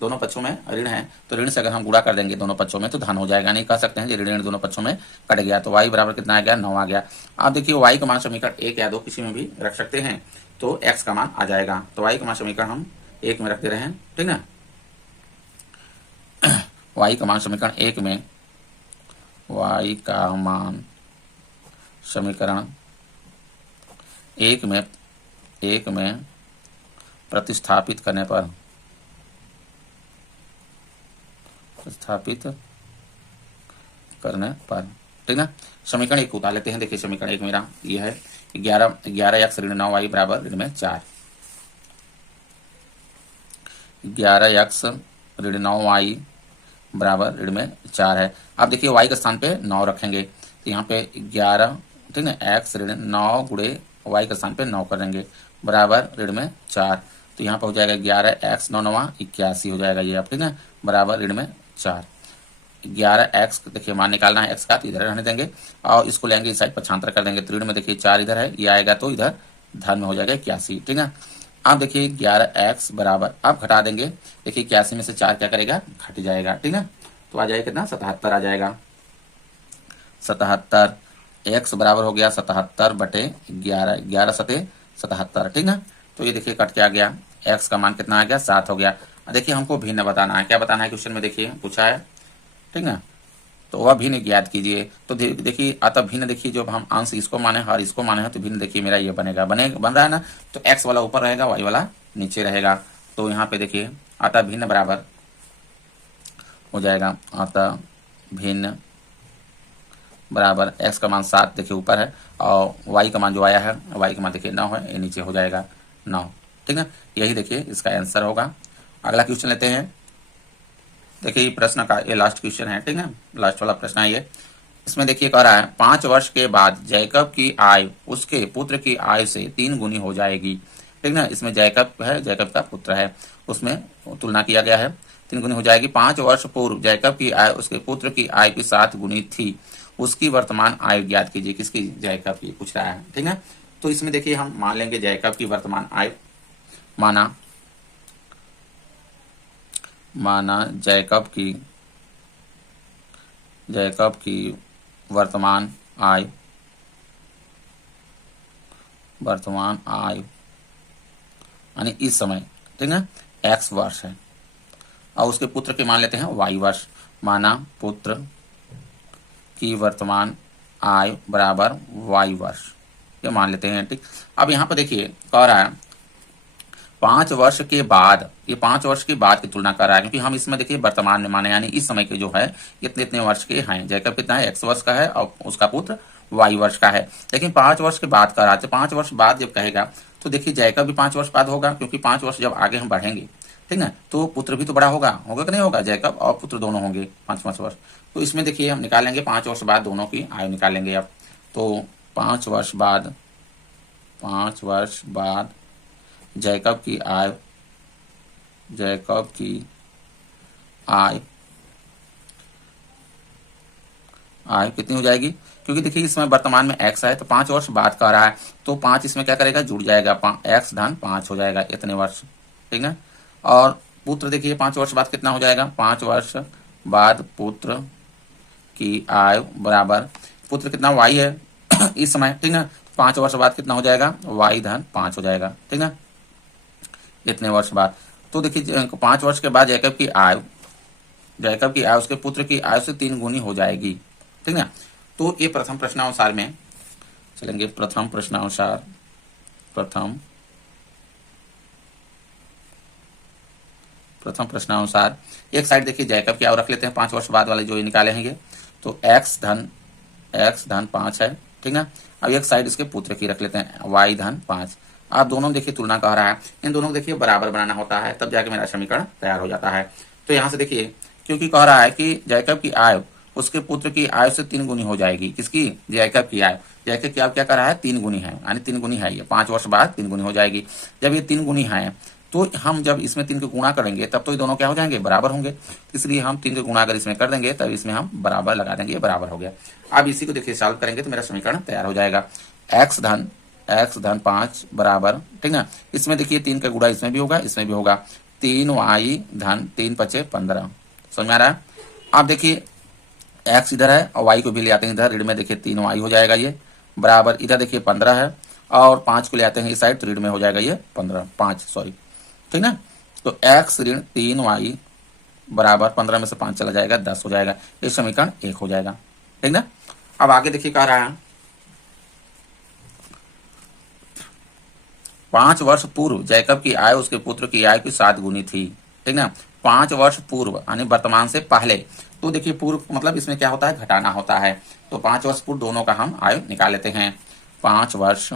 दोनों पक्षों में ऋण है, तो ऋण से अगर हम गुणा कर देंगे दोनों पक्षों में तो धन हो जाएगा, नहीं कह सकते हैं कि ऋण दोनों पक्षों में कट गया, तो y बराबर कितना आ गया, 9 आ गया। आप देखिए y का मान समीकरण 1 या 2 किसी में भी रख सकते हैं, तो x का मान आ जाएगा, तो y का मान समीकरण हम 1 में रख दे रहे हैं, ठीक ना। y का मान समीकरण 1 में y का मान समीकरण 1 में प्रतिस्थापित करने पर ठीक ना। समीकरण 1 उतार लेते हैं। देखिए समीकरण 1 मेरा ये है 11x ऋण 9y बराबर ऋण में 4। 11x ऋण 9y बराबर ऋण में 4 है। अब देखिए y के स्थान पे 9 रखेंगे तो यहाँ पे 11 ठीक है x ऋण 9 गुणे y के स्थान पे 9 कर देंगे बराबर ऋण में 4। तो यहाँ पर हो जाएगा 11x 9 9 81 हो जाएगा ये, अब ठीक है बराबर ऋण में 4। 11x देखिए मान निकालना है x का, तो इधर रहने देंगे और इसको लेंगे इस साइड पक्षांतर कर देंगे। तो ऋण में देखिए 4 इधर है, ये आएगा तो इधर धन में हो जाएगा 81, ठीक है। अब देखिए 11x बराबर, अब घटा देंगे, देखिए 81 में से 4 क्या करेगा, घट जाएगा, ठीक है। तो आ जाएगा कितना, 77 आ जाएगा। 77 x बराबर हो गया 77 बटे 11, 11 सते 77, ठीक है। तो ये देखिए कट के आ गया, x का मान कितना आ गया, 7 हो गया। देखिए हमको भिन्न बताना है, क्या बताना है क्वेश्चन में देखिए पूछा है, ठीक है। तो वह भिन्न ज्ञात कीजिए। तो देखिए अतः भिन्न, देखिए जब हम अंश इसको माने और इसको माने हैं तो भिन्न देखिए मेरा ये बन रहा है ना। तो x वाला ऊपर रहेगा, y वाला नीचे रहेगा। तो यहाँ पे देखिए अतः भिन्न बराबर हो जाएगा, अतः भिन्न बराबर x का मान 7 देखिए ऊपर है और y का मान जो आया है, y का मान देखिए 9 है, ये नीचे हो जाएगा 9, ठीक है। यही देखिए इसका आंसर होगा। अगला क्वेश्चन लेते हैं। देखिए प्रश्न का ये लास्ट क्वेश्चन है, ठीक है, लास्ट वाला प्रश्न है ये। इसमें देखिए कह रहा है 5 वर्ष के बाद जैकब की आय उसके पुत्र की आय से 3 गुनी हो जाएगी, ठीक ना। इसमें जैकब है, जैकब का पुत्र है, उसमें तुलना किया गया है, 3 गुनी हो जाएगी। 5 वर्ष पूर्व जैकब की आय उसके पुत्र की आय की 7 गुनी थी, उसकी वर्तमान आय ज्ञात कीजिए। किसकी, जैकब की पूछ रहा है, ठीक है। तो इसमें देखिए हम मान लेंगे जैकब की वर्तमान आय, माना जैकब की वर्तमान आय यानी इस समय, ठीक है, x वर्ष है और उसके पुत्र के मान लेते हैं y वर्ष। माना पुत्र की वर्तमान आय बराबर y वर्ष, ये मान लेते हैं, ठीक। अब यहाँ पर देखिए कह रहा है 5 वर्ष के बाद, ये 5 वर्ष के बाद की तुलना कर रहा है, क्योंकि हम इसमें देखिए वर्तमान में माने यानी इस समय के जो है इतने इतने वर्ष के हैं। जैकब कितना है, x वर्ष का है और उसका पुत्र y वर्ष का है। लेकिन 5 वर्ष के बाद कर रहा है, 5 वर्ष बाद जब कहेगा तो देखिए जैकब भी 5 वर्ष बाद होगा, क्योंकि 5 वर्ष जब आगे हम बढ़ेंगे, ठीक है, तो पुत्र भी तो बड़ा होगा कि नहीं होगा, जैकब और पुत्र दोनों होंगे 5 वर्ष। तो इसमें देखिए हम निकालेंगे 5 वर्ष बाद दोनों की आयु निकालेंगे। अब तो 5 वर्ष बाद जैकब की आय कितनी हो जाएगी, क्योंकि देखिए इसमें वर्तमान में x है तो 5 वर्ष बाद का रहा है, तो 5 इसमें क्या करेगा, जुड़ जाएगा, x धन 5 हो जाएगा इतने वर्ष, ठीक है। और पुत्र देखिए 5 वर्ष बाद कितना हो जाएगा, 5 वर्ष बाद पुत्र की आय बराबर, पुत्र कितना y है इस समय, ठीक है, 5 वर्ष बाद कितना हो जाएगा, y धन 5 हो जाएगा, ठीक है, इतने वर्ष बाद। तो देखिए 5 वर्ष के बाद जैकब की आय उसके पुत्र की आय से 3 गुनी हो जाएगी, ठीक है। तो ये प्रथम प्रश्नानुसार में चलेंगे। प्रथम प्रश्नानुसार एक साइड देखिए जैकब की आय रख लेते हैं 5 वर्ष बाद वाले जो ये निकाले हैं ये, तो x धन 5 है, ठीक है। अब एक साइड इसके पुत्र की रख लेते हैं y धन 5। आप दोनों देखिए तुलना कर रहा है, इन दोनों को देखिए बराबर बनाना होता है, तब जाके मेरा समीकरण तैयार हो जाता है। तो यहाँ से देखिए क्योंकि कह रहा है कि जैकब की आय उसके पुत्र की आय से 3 गुनी हो जाएगी, किसकी, जैकब की आय। जैकब की आय क्या कर रहा है, 3 गुनी है, यानी 3 गुनी है ये, 5 वर्ष बाद 3 गुनी हो जाएगी। जब ये 3 गुनी है तो हम जब इसमें 3 के गुणा करेंगे तब तो ये दोनों क्या हो जाएंगे, बराबर होंगे। इसलिए हम 3 के गुणा अगर इसमें कर देंगे तब इसमें हम बराबर लगा देंगे, ये बराबर हो गया। अब इसी को देखिए सॉल्व करेंगे तो मेरा समीकरण तैयार हो जाएगा। x धन 5 बराबर, ठीक है, इसमें देखिए 3 का गुणा इसमें भी होगा, इसमें भी होगा, 3y धन 3 5 15, समझ में आ रहा है। आप देखिए x इधर है और y को भी ले आते हैं इधर, ऋण में देखिए 3y हो जाएगा ये बराबर, इधर देखिए 15 है और 5 को ले आते हैं इस साइड तो ऋण में हो जाएगा ये 5, ठीक ना। तो x ऋण 3y बराबर 15 में से 5 चला जाएगा 10 हो जाएगा। ये समीकरण 1 हो जाएगा, ठीक ना। अब आगे देखिए कह रहा है 5 वर्ष पूर्व जैकब की आय उसके पुत्र की आय की 7 गुनी थी, ठीक ना। 5 वर्ष पूर्व यानी वर्तमान से पहले। तो देखिए पूर्व मतलब इसमें क्या होता है, घटाना होता है। तो 5 वर्ष पूर्व दोनों का हम आय निकाल लेते हैं। 5 वर्ष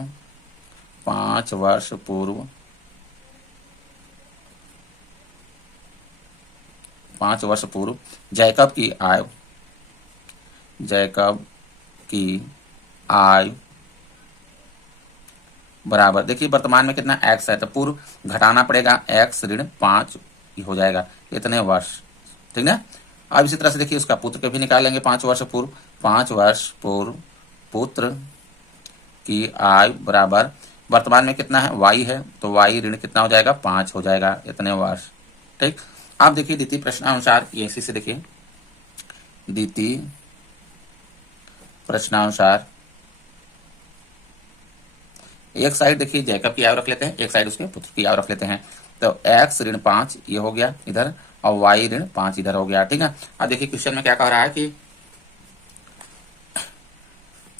पूर्व, 5 वर्ष पूर्व जैकब की आय बराबर, देखिए वर्तमान में कितना x है, तो पूर्व घटाना पड़ेगा x ऋण 5 हो जाएगा इतने वर्ष, ठीक ना। अब इसी तरह से देखिए उसका पुत्र के भी निकालेंगे। 5 वर्ष पूर्व, 5 वर्ष पूर्व पुत्र की आय बराबर वर्तमान में कितना है y है, तो y ऋण कितना हो जाएगा 5 हो जाएगा इतने वर्ष, ठीक। आप देखिए द्वितीय प्रश्नानुसार, ये इसी से देखिए द्वितीय प्रश्नानुसार एक साइड देखिए जैकब की आय रख लेते हैं, एक साइड उसके पुत्र की आय रख लेते हैं। तो x ऋण 5 ये हो गया इधर और y ऋण 5 इधर हो गया, ठीक है। अब देखिए क्वेश्चन में क्या कह रहा है कि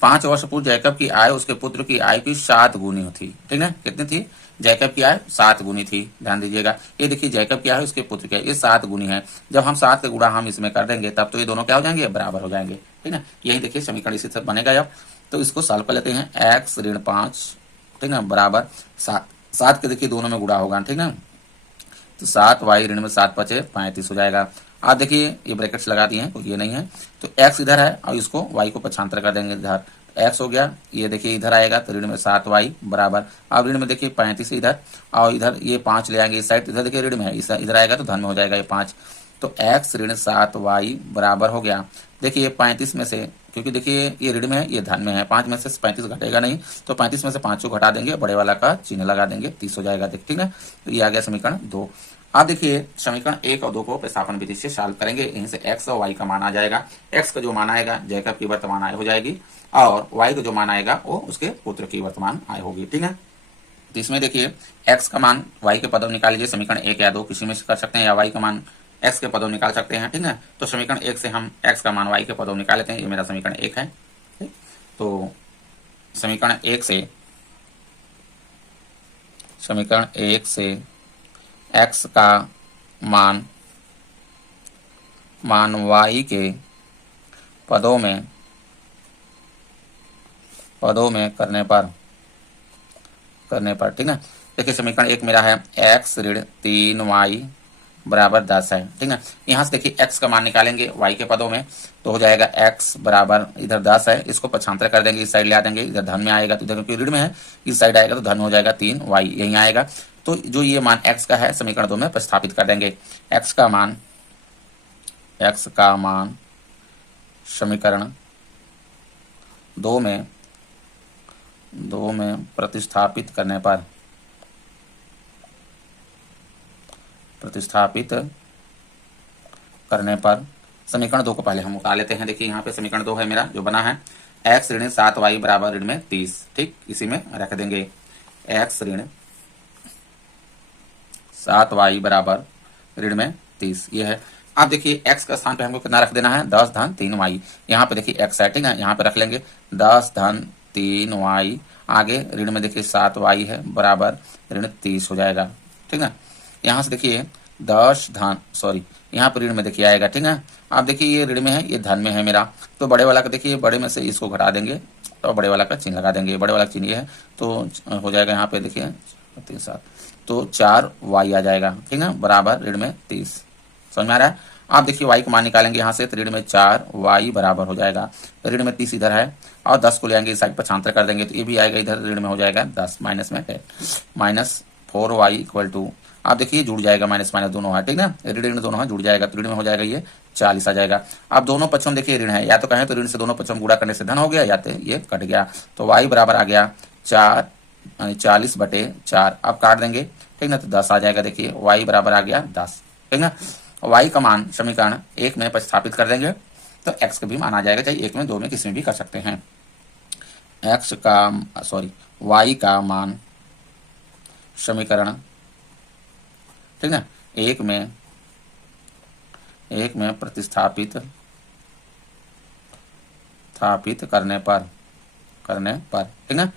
5 वर्ष पूर्व जैकब की आय उसके पुत्र की आय की 7 गुनी थी, ठीक है। कितनी थी, जैकब की आय 7 गुनी थी, ध्यान दीजिएगा। ये देखिए जैकब की आय उसके पुत्र की आय ये 7 गुनी है। जब हम 7 का गुणा हम इसमें कर देंगे तब तो ये दोनों क्या हो जाएंगे, बराबर हो जाएंगे, ठीक है। यही देखिए समीकरण इसी तरह बनेगा। अब तो इसको सॉल्व कर लेते हैं। x ऋण 5, ठीक है, बराबर 7 के देखिए दोनों में गुणा होगा, ठीक है। तो 7 y ऋण में 7 बचे 35 हो जाएगा। आप देखिए ये ब्रैकेट्स लगा दिए हैं, कोई ये नहीं है। तो x इधर है और इसको y को पक्षांतर कर देंगे इधर, x हो गया, ये देखिए इधर आएगा तो ऋण में 7y बराबर, अब ऋण में देखिए 35 इधर और इधर ये 5 ले आएंगे इस साइड, इधर देखिए ऋण में है, इधर आएगा तो धन में हो जाएगा ये 5। तो x ऋण 7y बराबर हो गया। देखिए 35 में से, क्योंकि देखिए ये ऋण में है ये धन में है, 5 में से 35 घटेगा नहीं, तो 35 में से 5 को घटा देंगे, बड़े वाला का चिन्ह लगा देंगे, 30 हो जाएगा, ठीक है। तो ये आ गया समीकरण 2। आप देखिए समीकरण 1 और 2 को प्रतिस्थापन विधि से सॉल्व करेंगे। यहीं से x और y का मान आ जाएगा। x का जो मान आएगा जैकब की वर्तमान आय हो जाएगी और y का जो मान आएगा वो उसके पुत्र की वर्तमान आय होगी, ठीक है। तो इसमें देखिए x का मान y के पदों निकाल लीजिए, समीकरण 1 या 2 किसी में से कर सकते हैं, या y का मान x के पदों निकाल सकते हैं, ठीक है। तो समीकरण 1 से हम x का मान y के पदों निकाल लेते हैं। ये मेरा समीकरण 1 है, ठीक। तो समीकरण 1 से x का मान y के पदों में करने पर, ठीक है। देखिए समीकरण 1 मेरा है x ऋण 3y बराबर 10 है, ठीक है। यहाँ से देखिए x का मान निकालेंगे y के पदों में, तो हो जाएगा x बराबर इधर 10 है, इसको पक्षांतर कर देंगे, इस साइड ले आ देंगे, इधर धन में आएगा तो इधर क्योंकि ऋण में है, इस साइड आएगा तो धन हो जाएगा 3y यहीं आएगा। तो जो ये मान x का है समीकरण 2 में प्रतिस्थापित कर देंगे। x का मान समीकरण 2 में प्रतिस्थापित करने पर समीकरण 2 को पहले हम उतार लेते हैं। देखिए यहाँ पे समीकरण 2 है मेरा जो बना है, x ऋण 7y बराबर ऋण में 30, ठीक, इसी में रख देंगे। x ऋण 7y बराबर ऋण में 30 ये है। अब देखिए x का स्थान पे हमको कितना रख देना है, 10 धन 3y। यहाँ पे देखिए x है, ठीक है, यहाँ पे रख लेंगे 10 धन 3y, आगे ऋण में देखिए 7y है बराबर ऋण 30 हो जाएगा, ठीक है। यहाँ से देखिए 10 धन यहाँ पर ऋण में देखिए आएगा, ठीक है। आप देखिए ये ऋण में है ये धन में है मेरा, तो बड़े वाला का देखिए बड़े में से इसको घटा देंगे तो बड़े वाला का चिन्ह लगा देंगे, बड़े वाला का चिन्ह ये है तो हो जाएगा यहाँ पे देखिए 3 7 तो 4y आ जाएगा, ठीक है, बराबर ऋण में 30। समझ में आ रहा है। आप देखिए y का मान निकालेंगे यहाँ से, तो ऋण में 4y बराबर हो जाएगा, ऋण में 30 इधर है और 10 को ले आएंगे इस साइड पक्षांतर कर देंगे तो ये भी आएगा इधर, ऋण में हो जाएगा 10 माइनस में है माइनस 4y इक्वल टू, आप देखिए जुड़ जाएगा, माइनस माइनस दोनों है, ठीक ना, ऋण दोनों है जुड़ जाएगा, तो ऋण में हो जाएगा ये 40 आ जाएगा। अब दोनों पक्षों में देखिए ऋण है, या तो कहें तो ऋण से दोनों पक्षों गुणा करने से धन हो गया, या तो ये कट गया, तो y बराबर आ गया 40/4। अब काट देंगे, ठीक ना, तो 10 आ जाएगा। देखिए y बराबर आ गया 10, ठीक ना। y का मान समीकरण 1 में प्रतिस्थापित कर देंगे तो x का भी मान आ जाएगा, चाहे 1 में 2 में किसी में भी कर सकते हैं। y का मान समीकरण, ठीक ना, 1 में 1 में प्रतिस्थापित करने पर ठीक है।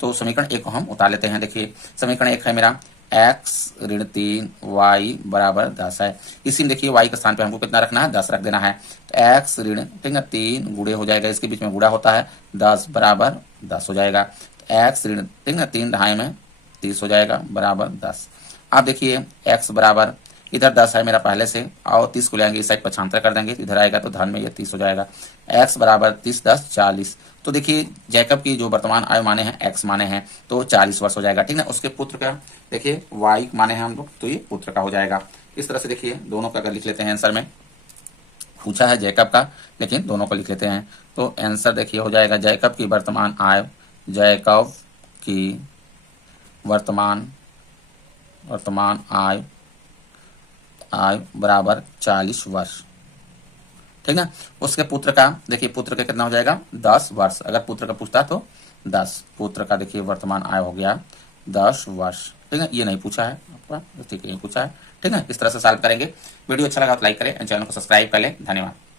तो समीकरण 1 को हम उतार लेते हैं। देखिए समीकरण 1 है मेरा x ऋण 3 y बराबर 10 है। इसी में देखिए y के स्थान पे हमको कितना रखना है, 10 रख देना है। तो x ऋण ठीक है 3 गुणे हो जाएगा, इसके बीच में गुणा होता है 10 बराबर 10 हो जाएगा। तो x ऋण ठीक है 3 ढाई में 30 हो जाएगा बराबर 10। आप देखिए x बराबर इधर 10 है मेरा पहले से, और 30 को लेंगे इस साइड पक्षांतर कर देंगे, इधर आएगा तो धन में ये 30 हो जाएगा। x बराबर 30 10 40। तो देखिए जैकब की जो वर्तमान आयु माने हैं x माने हैं तो 40 वर्ष हो जाएगा, ठीक है। उसके पुत्र का देखिए y माने हैं हम लोग, तो ये पुत्र का हो जाएगा। इस तरह से देखिए दोनों का अगर लिख लेते हैं, आंसर में पूछा है जैकब का, लेकिन दोनों को लिख लेते हैं। तो आंसर देखिए हो जाएगा जैकब की वर्तमान आयु, जैकब की वर्तमान आयु बराबर 40 वर्ष, ठीक है। उसके पुत्र का देखिए, पुत्र का कितना हो जाएगा 10 वर्ष। अगर पुत्र का पूछता तो 10, पुत्र का देखिए वर्तमान आयु हो गया 10 वर्ष, ठीक है। ये नहीं पूछा है आपका, ठीक है, ये पूछा है, ठीक है। इस तरह से सॉल्व करेंगे। वीडियो अच्छा लगा तो लाइक करें, चैनल को सब्सक्राइब कर लें। धन्यवाद।